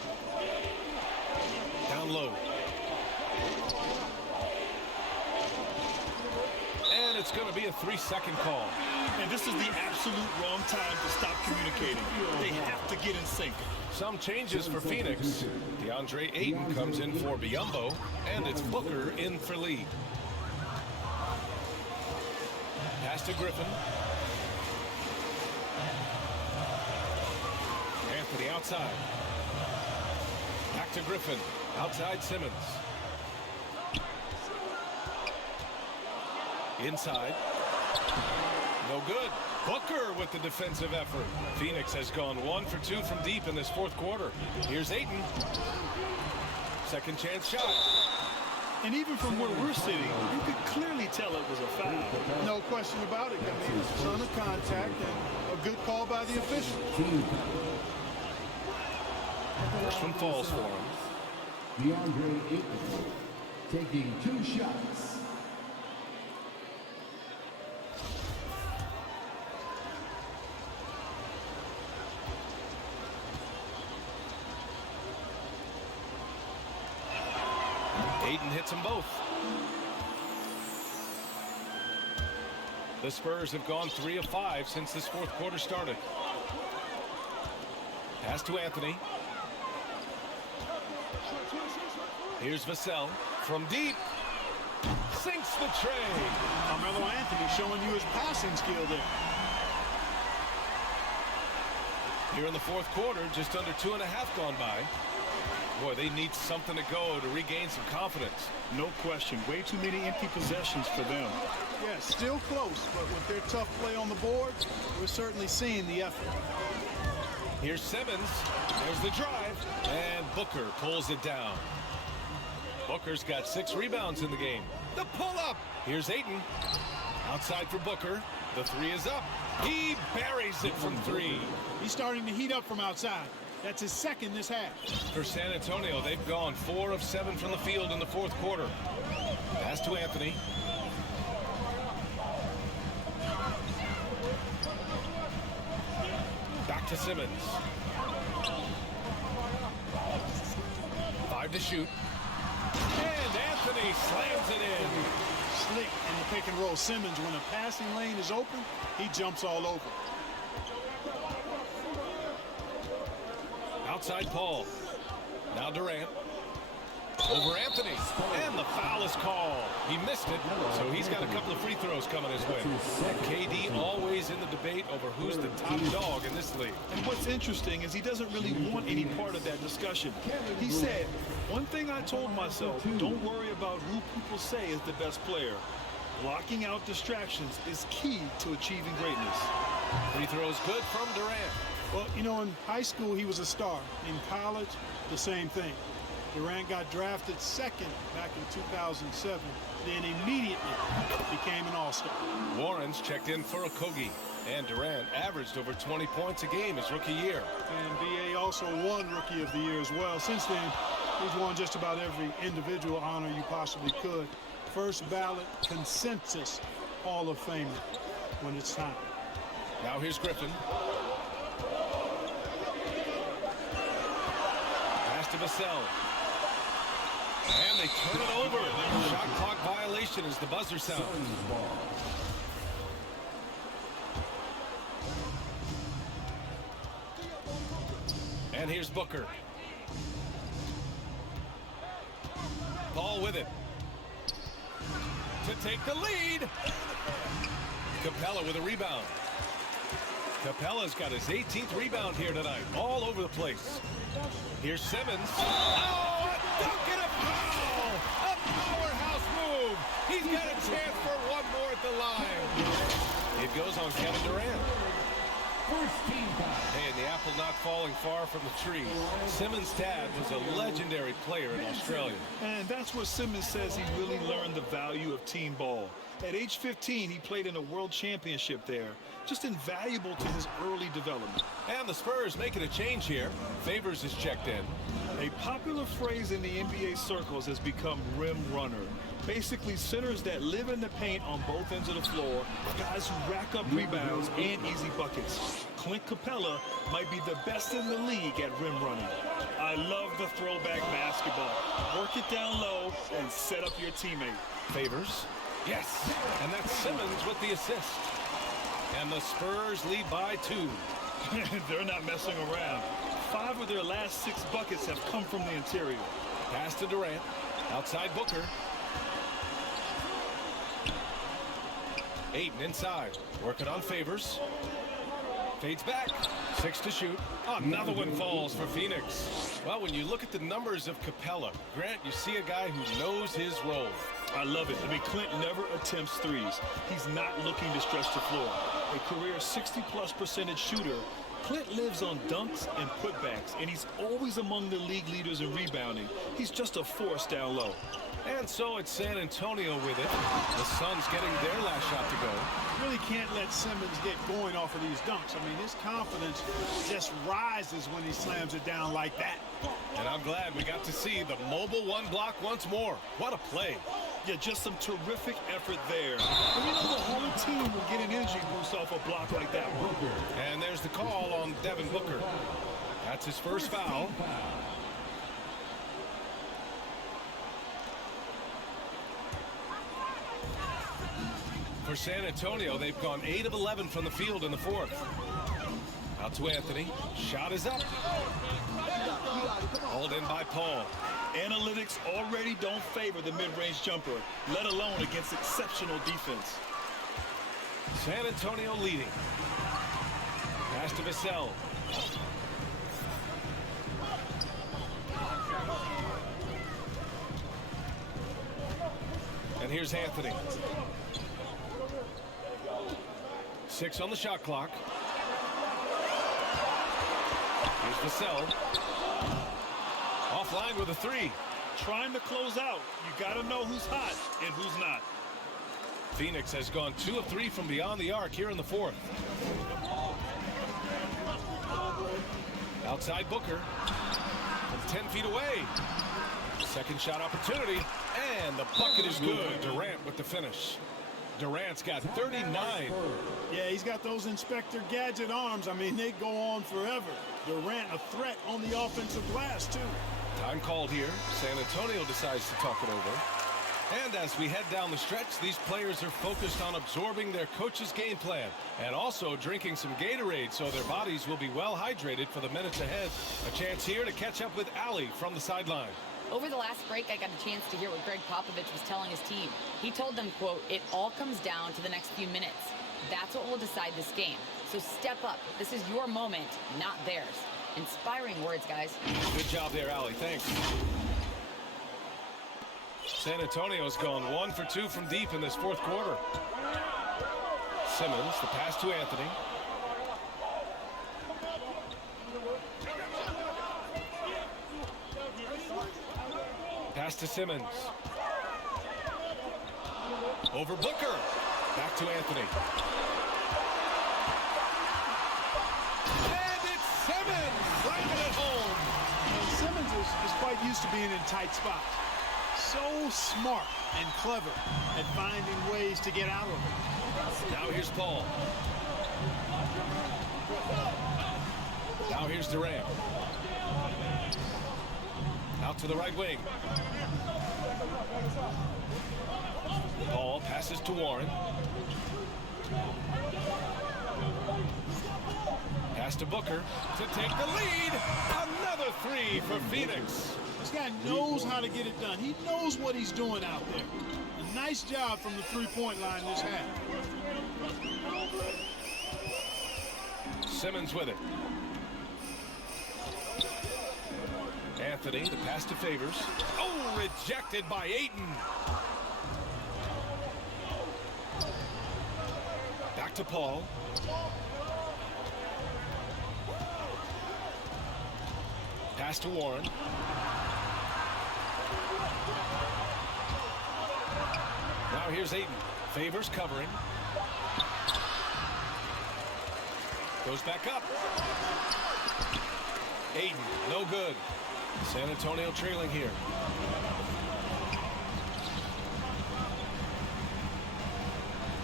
Down low. And it's going to be a 3-second call. And this is the absolute wrong time to stop communicating. They have to get in sync. Some changes for Phoenix. DeAndre Ayton comes in for Biyombo, and it's Booker in for Lee. Pass to Griffin. Anthony outside. Back to Griffin. Outside Simmons. Inside. No good. Booker with the defensive effort. Phoenix has gone 1 for 2 from deep in this fourth quarter. Here's Ayton. Second chance shot. And even from where we're sitting, you could clearly tell it was a foul. No question about it. I mean, a ton of contact and a good call by the official. First one falls for him. DeAndre Ayton taking 2 shots. Ayton hits them both. The Spurs have gone 3 of 5 since this fourth quarter started. Pass to Anthony. Here's Vassell from deep. Sinks the tray. Carmelo Anthony showing you his passing skill there. Here in the fourth quarter, just under 2.5 gone by. Boy, they need something to go to regain some confidence. No question. Way too many empty possessions for them. Yeah, still close, but with their tough play on the board, we're certainly seeing the effort. Here's Simmons. There's the drive. And Booker pulls it down. Booker's got 6 rebounds in the game. The pull-up. Here's Ayton. Outside for Booker. The 3 is up. He buries it from 3. He's starting to heat up from outside. That's his second this half. For San Antonio, they've gone 4 of 7 from the field in the fourth quarter. Pass to Anthony. Back to Simmons. 5 to shoot. And Anthony slams it in. Slick in the pick and roll. Simmons, when a passing lane is open, he jumps all over. Outside Paul. Now Durant. Over Anthony. And the foul is called. He missed it, so he's got a couple of free throws coming his way. KD always in the debate over who's the top dog in this league. And what's interesting is he doesn't really want any part of that discussion. He said, one thing I told myself, don't worry about who people say is the best player. Blocking out distractions is key to achieving greatness. Free throws good from Durant. Well, you know, in high school, he was a star. In college, the same thing. Durant got drafted second back in 2007, then immediately became an all-star. Warren's checked in for Okogie, and Durant averaged over 20 points a game his rookie year. And B.A. also won Rookie of the Year as well. Since then, he's won just about every individual honor you possibly could. First ballot consensus Hall of Famer when it's time. Now here's Griffin. Pass to Vassell. And they turn it over. Shot clock violation as the buzzer sounds. And here's Booker. Ball with it. To take the lead. Capella with a rebound. Capella's got his 18th rebound here tonight. All over the place. Here's Simmons. Oh, a dunk and a foul! A powerhouse move. He's got a chance for one more at the line. It goes on Kevin Durant. Hey, and the apple not falling far from the tree. Simmons' dad was a legendary player in Australia. And that's where Simmons says he really learned the value of team ball. At age 15, he played in a world championship there. Just invaluable to his early development. And the Spurs making a change here. Favors is checked in. A popular phrase in the NBA circles has become rim runner. Basically, centers that live in the paint on both ends of the floor, guys who rack up rebounds and easy buckets. Clint Capella might be the best in the league at rim running. I love the throwback basketball. Work it down low and set up your teammate. Favors. Yes. And that's Simmons with the assist. And the Spurs lead by 2. They're not messing around. 5 of their last 6 buckets have come from the interior. Pass to Durant. Outside Booker. Ayton inside. Working on Favors. Fades back. 6 to shoot. Another one falls for Phoenix. Well, when you look at the numbers of Capella, Grant, you see a guy who knows his role. I love it. I mean, Clint never attempts threes. He's not looking to stretch the floor. A career 60+% shooter, Clint lives on dunks and putbacks, and he's always among the league leaders in rebounding. He's just a force down low. And so it's San Antonio with it. The Suns getting their last shot to go. Really can't let Simmons get going off of these dunks. I mean, his confidence just rises when he slams it down like that. And I'm glad we got to see the mobile one block once more. What a play. Yeah, just some terrific effort there. And you know, the whole team will get an energy boost off a block like that one. And there's the call on Devin Booker. That's his first foul. For San Antonio, they've gone 8 of 11 from the field in the fourth. Out to Anthony. Shot is up. Hauled in by Paul. Analytics already don't favor the mid-range jumper, let alone against exceptional defense. San Antonio leading. Pass to Vassell. And here's Anthony. 6 on the shot clock. Here's Vassell. Offline with a 3. Trying to close out. You got to know who's hot and who's not. Phoenix has gone 2 of 3 from beyond the arc here in the fourth. Outside Booker. From 10 feet away. Second shot opportunity. And the bucket is good. Durant with the finish. Durant's got 39. Yeah, he's got those Inspector Gadget arms. I mean, they go on forever. Durant a threat on the offensive glass, too. Time called here. San Antonio decides to talk it over. And as we head down the stretch, these players are focused on absorbing their coach's game plan and also drinking some Gatorade so their bodies will be well hydrated for the minutes ahead. A chance here to catch up with Allie from the sideline. Over the last break, I got a chance to hear what Greg Popovich was telling his team. He told them, quote, "It all comes down to the next few minutes. That's what will decide this game. So step up. This is your moment, not theirs." Inspiring words, guys. Good job there, Allie. Thanks. San Antonio's gone 1 for 2 from deep in this fourth quarter. Simmons, the pass to Anthony. Pass to Simmons. Over Booker. Back to Anthony. And it's Simmons. Driving it home. And Simmons is quite used to being in tight spots. So smart and clever at finding ways to get out of it. Now here's Paul. Now here's Durant. Out to the right wing. Paul passes to Warren. Pass to Booker to take the lead. Another 3 for Phoenix. This guy knows how to get it done. He knows what he's doing out there. A nice job from the three-point line this half. Simmons with it. Anthony, the pass to Favors. Oh, rejected by Ayton. Back to Paul. Pass to Warren. Now here's Ayton. Favors covering. Goes back up. Ayton, no good. San Antonio trailing here.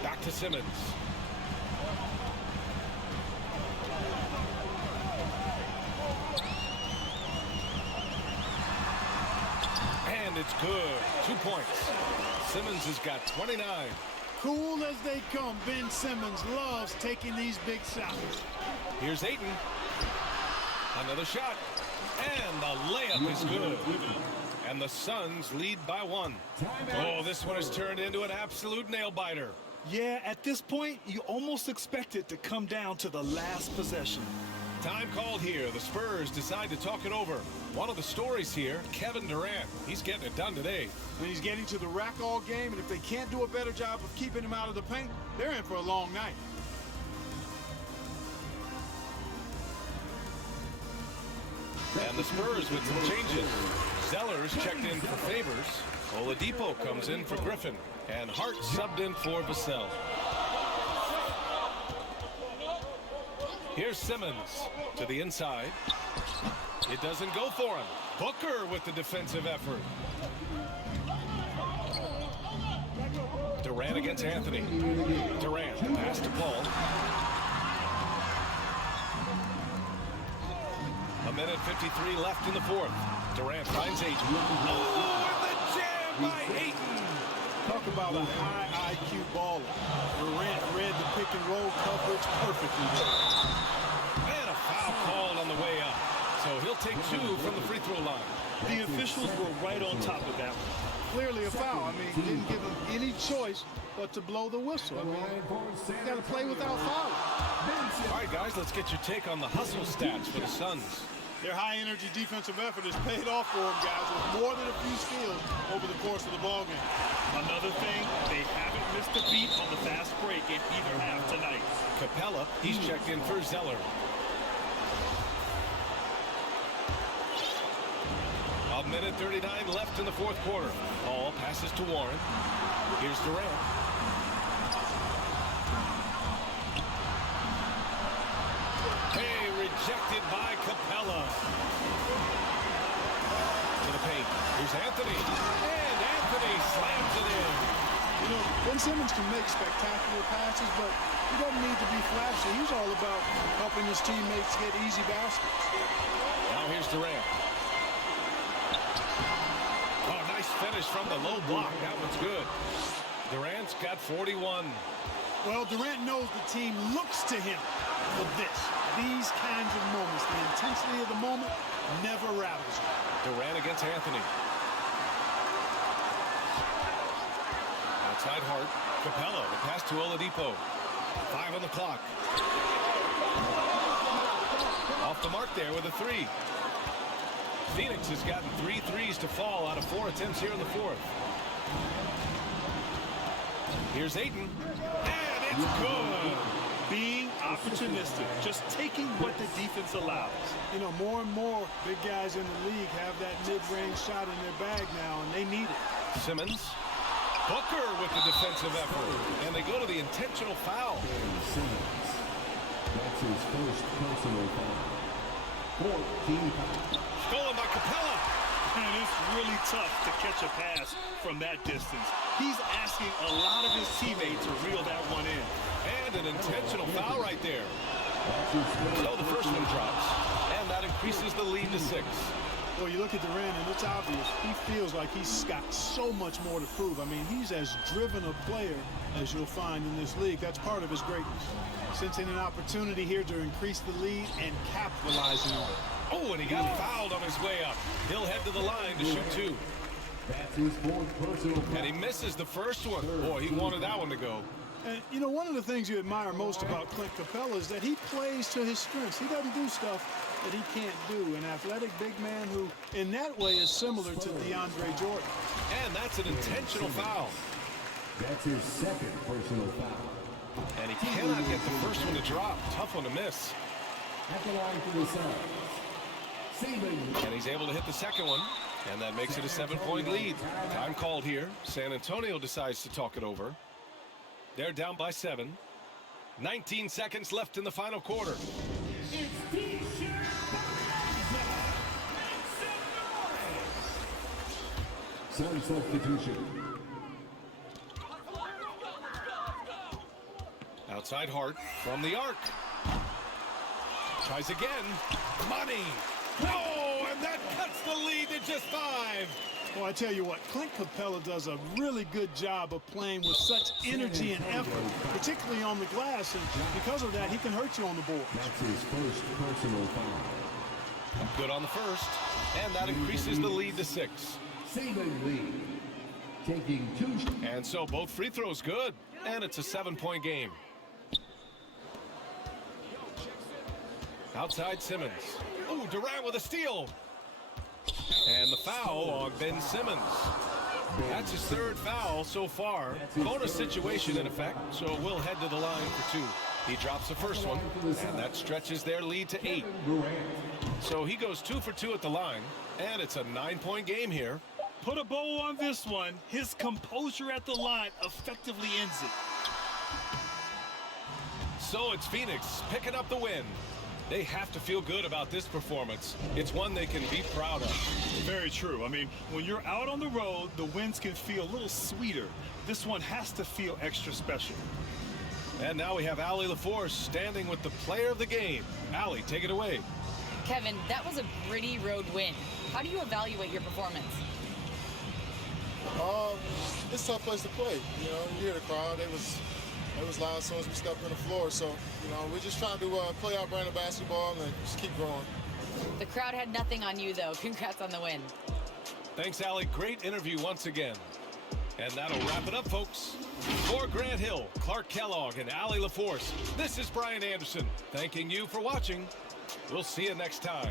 Back to Simmons. And it's good. 2 points. Simmons has got 29. Cool as they come, Ben Simmons loves taking these big shots. Here's Ayton. Another shot. And the layup is good. And the Suns lead by 1. Oh, this one has turned into an absolute nail-biter. Yeah, at this point, you almost expect it to come down to the last possession. Time called here. The Spurs decide to talk it over. One of the stories here, Kevin Durant. He's getting it done today. And he's getting to the rack all game, and if they can't do a better job of keeping him out of the paint, they're in for a long night. And the Spurs with some changes. Zeller's checked in for Favors. Oladipo comes in for Griffin. And Hart subbed in for Vassell. Here's Simmons to the inside. It doesn't go for him. Booker with the defensive effort. Durant against Anthony. Durant, pass to Paul. A minute 53 left in the fourth. Durant finds Ayton. Oh, and the jam by Ayton. Talk about a high IQ baller. Durant read the pick and roll coverage perfectly there. And a foul called on the way up. So he'll take 2 from the free throw line. The officials were right on top of that one. Clearly a foul. I mean, didn't give him any choice but to blow the whistle. I mean, you got to play without fouling. All right, guys, let's get your take on the hustle stats for the Suns. Their high-energy defensive effort has paid off for them, guys, with more than a few steals over the course of the ballgame. Another thing, they haven't missed a beat on the fast break in either half tonight. Capella, he's checked in for Zeller. A minute 39 left in the fourth quarter. Ball passes to Warren. Here's Durant. Hey, rejected by Capella. To the paint. Here's Anthony. And Anthony slams it in. You know, Ben Simmons can make spectacular passes, but he doesn't need to be flashy. He's all about helping his teammates get easy baskets. Now here's Durant. Oh, nice finish from the low block. That one's good. Durant's got 41. Well, Durant knows the team looks to him for this. These kinds of moments, the intensity of the moment never rattles him. Durant against Anthony. Outside Hart. Capella, the pass to Oladipo. 5 on the clock. Off the mark there with a 3. Phoenix has gotten 3 threes to fall out of 4 attempts here in the fourth. Here's Ayton. And it's good. Being opportunistic, just taking what the defense allows. You know, more and more big guys in the league have that mid-range shot in their bag now, and they need it. Simmons. Booker with the defensive effort. And they go to the intentional foul. Simmons. That's his first personal foul. 14 fouls. Stolen by Capella. And it's really tough to catch a pass from that distance. He's asking a lot of his teammates to reel that one in. And an intentional foul right there. So the first one drops. And that increases the lead to 6. Well, you look at Durant, and it's obvious. He feels like he's got so much more to prove. I mean, he's as driven a player as you'll find in this league. That's part of his greatness. Sensing an opportunity here to increase the lead and capitalizing on it. Oh, and he got fouled on his way up. He'll head to the line to shoot 2. That's his fourth personal foul. And he misses the first one. Boy, he wanted that one to go. And, you know, one of the things you admire most about Clint Capella is that he plays to his strengths. He doesn't do stuff that he can't do. An athletic big man who, in that way, is similar to DeAndre Jordan. And that's an intentional foul. That's his second personal foul. And he cannot get the first one to drop. Tough one to miss. At the line for the Suns. And he's able to hit the second one. And that makes it a 7-point lead. Time called here. San Antonio decides to talk it over. They're down by 7. 19 seconds left in the final quarter. Sun substitution. Outside Hart from the arc. Tries again. Money. Oh, and that cuts the lead to just 5. Well, I tell you what, Clint Capella does a really good job of playing with such energy and effort, particularly on the glass, and because of that, he can hurt you on the board. That's his first personal foul. Good on the first, and that increases the lead to 6. Simmons lead, taking 2. And so both free throws good, and it's a 7-point game. Outside Simmons. Oh, Durant with a steal. And the foul on Ben Simmons. That's his third foul so far. Bonus situation in effect, so we'll head to the line for 2. He drops the first one, and that stretches their lead to 8. So he goes 2 for 2 at the line, and it's a 9-point game here. Put a bow on this one. His composure at the line effectively ends it. So it's Phoenix picking up the win. They have to feel good about this performance. It's one they can be proud of. Very true. I mean, when you're out on the road, the wins can feel a little sweeter. This one has to feel extra special. And now we have Allie LaForce standing with the player of the game. Allie, take it away. Kevin, that was a gritty road win. How do you evaluate your performance? It's a tough place to play. You know, you hear the crowd. It was loud as soon as we stepped on the floor. So, you know, we're just trying to play our brand of basketball and just keep growing. The crowd had nothing on you, though. Congrats on the win. Thanks, Allie. Great interview once again. And that'll wrap it up, folks. For Grant Hill, Clark Kellogg, and Allie LaForce, this is Brian Anderson, thanking you for watching. We'll see you next time.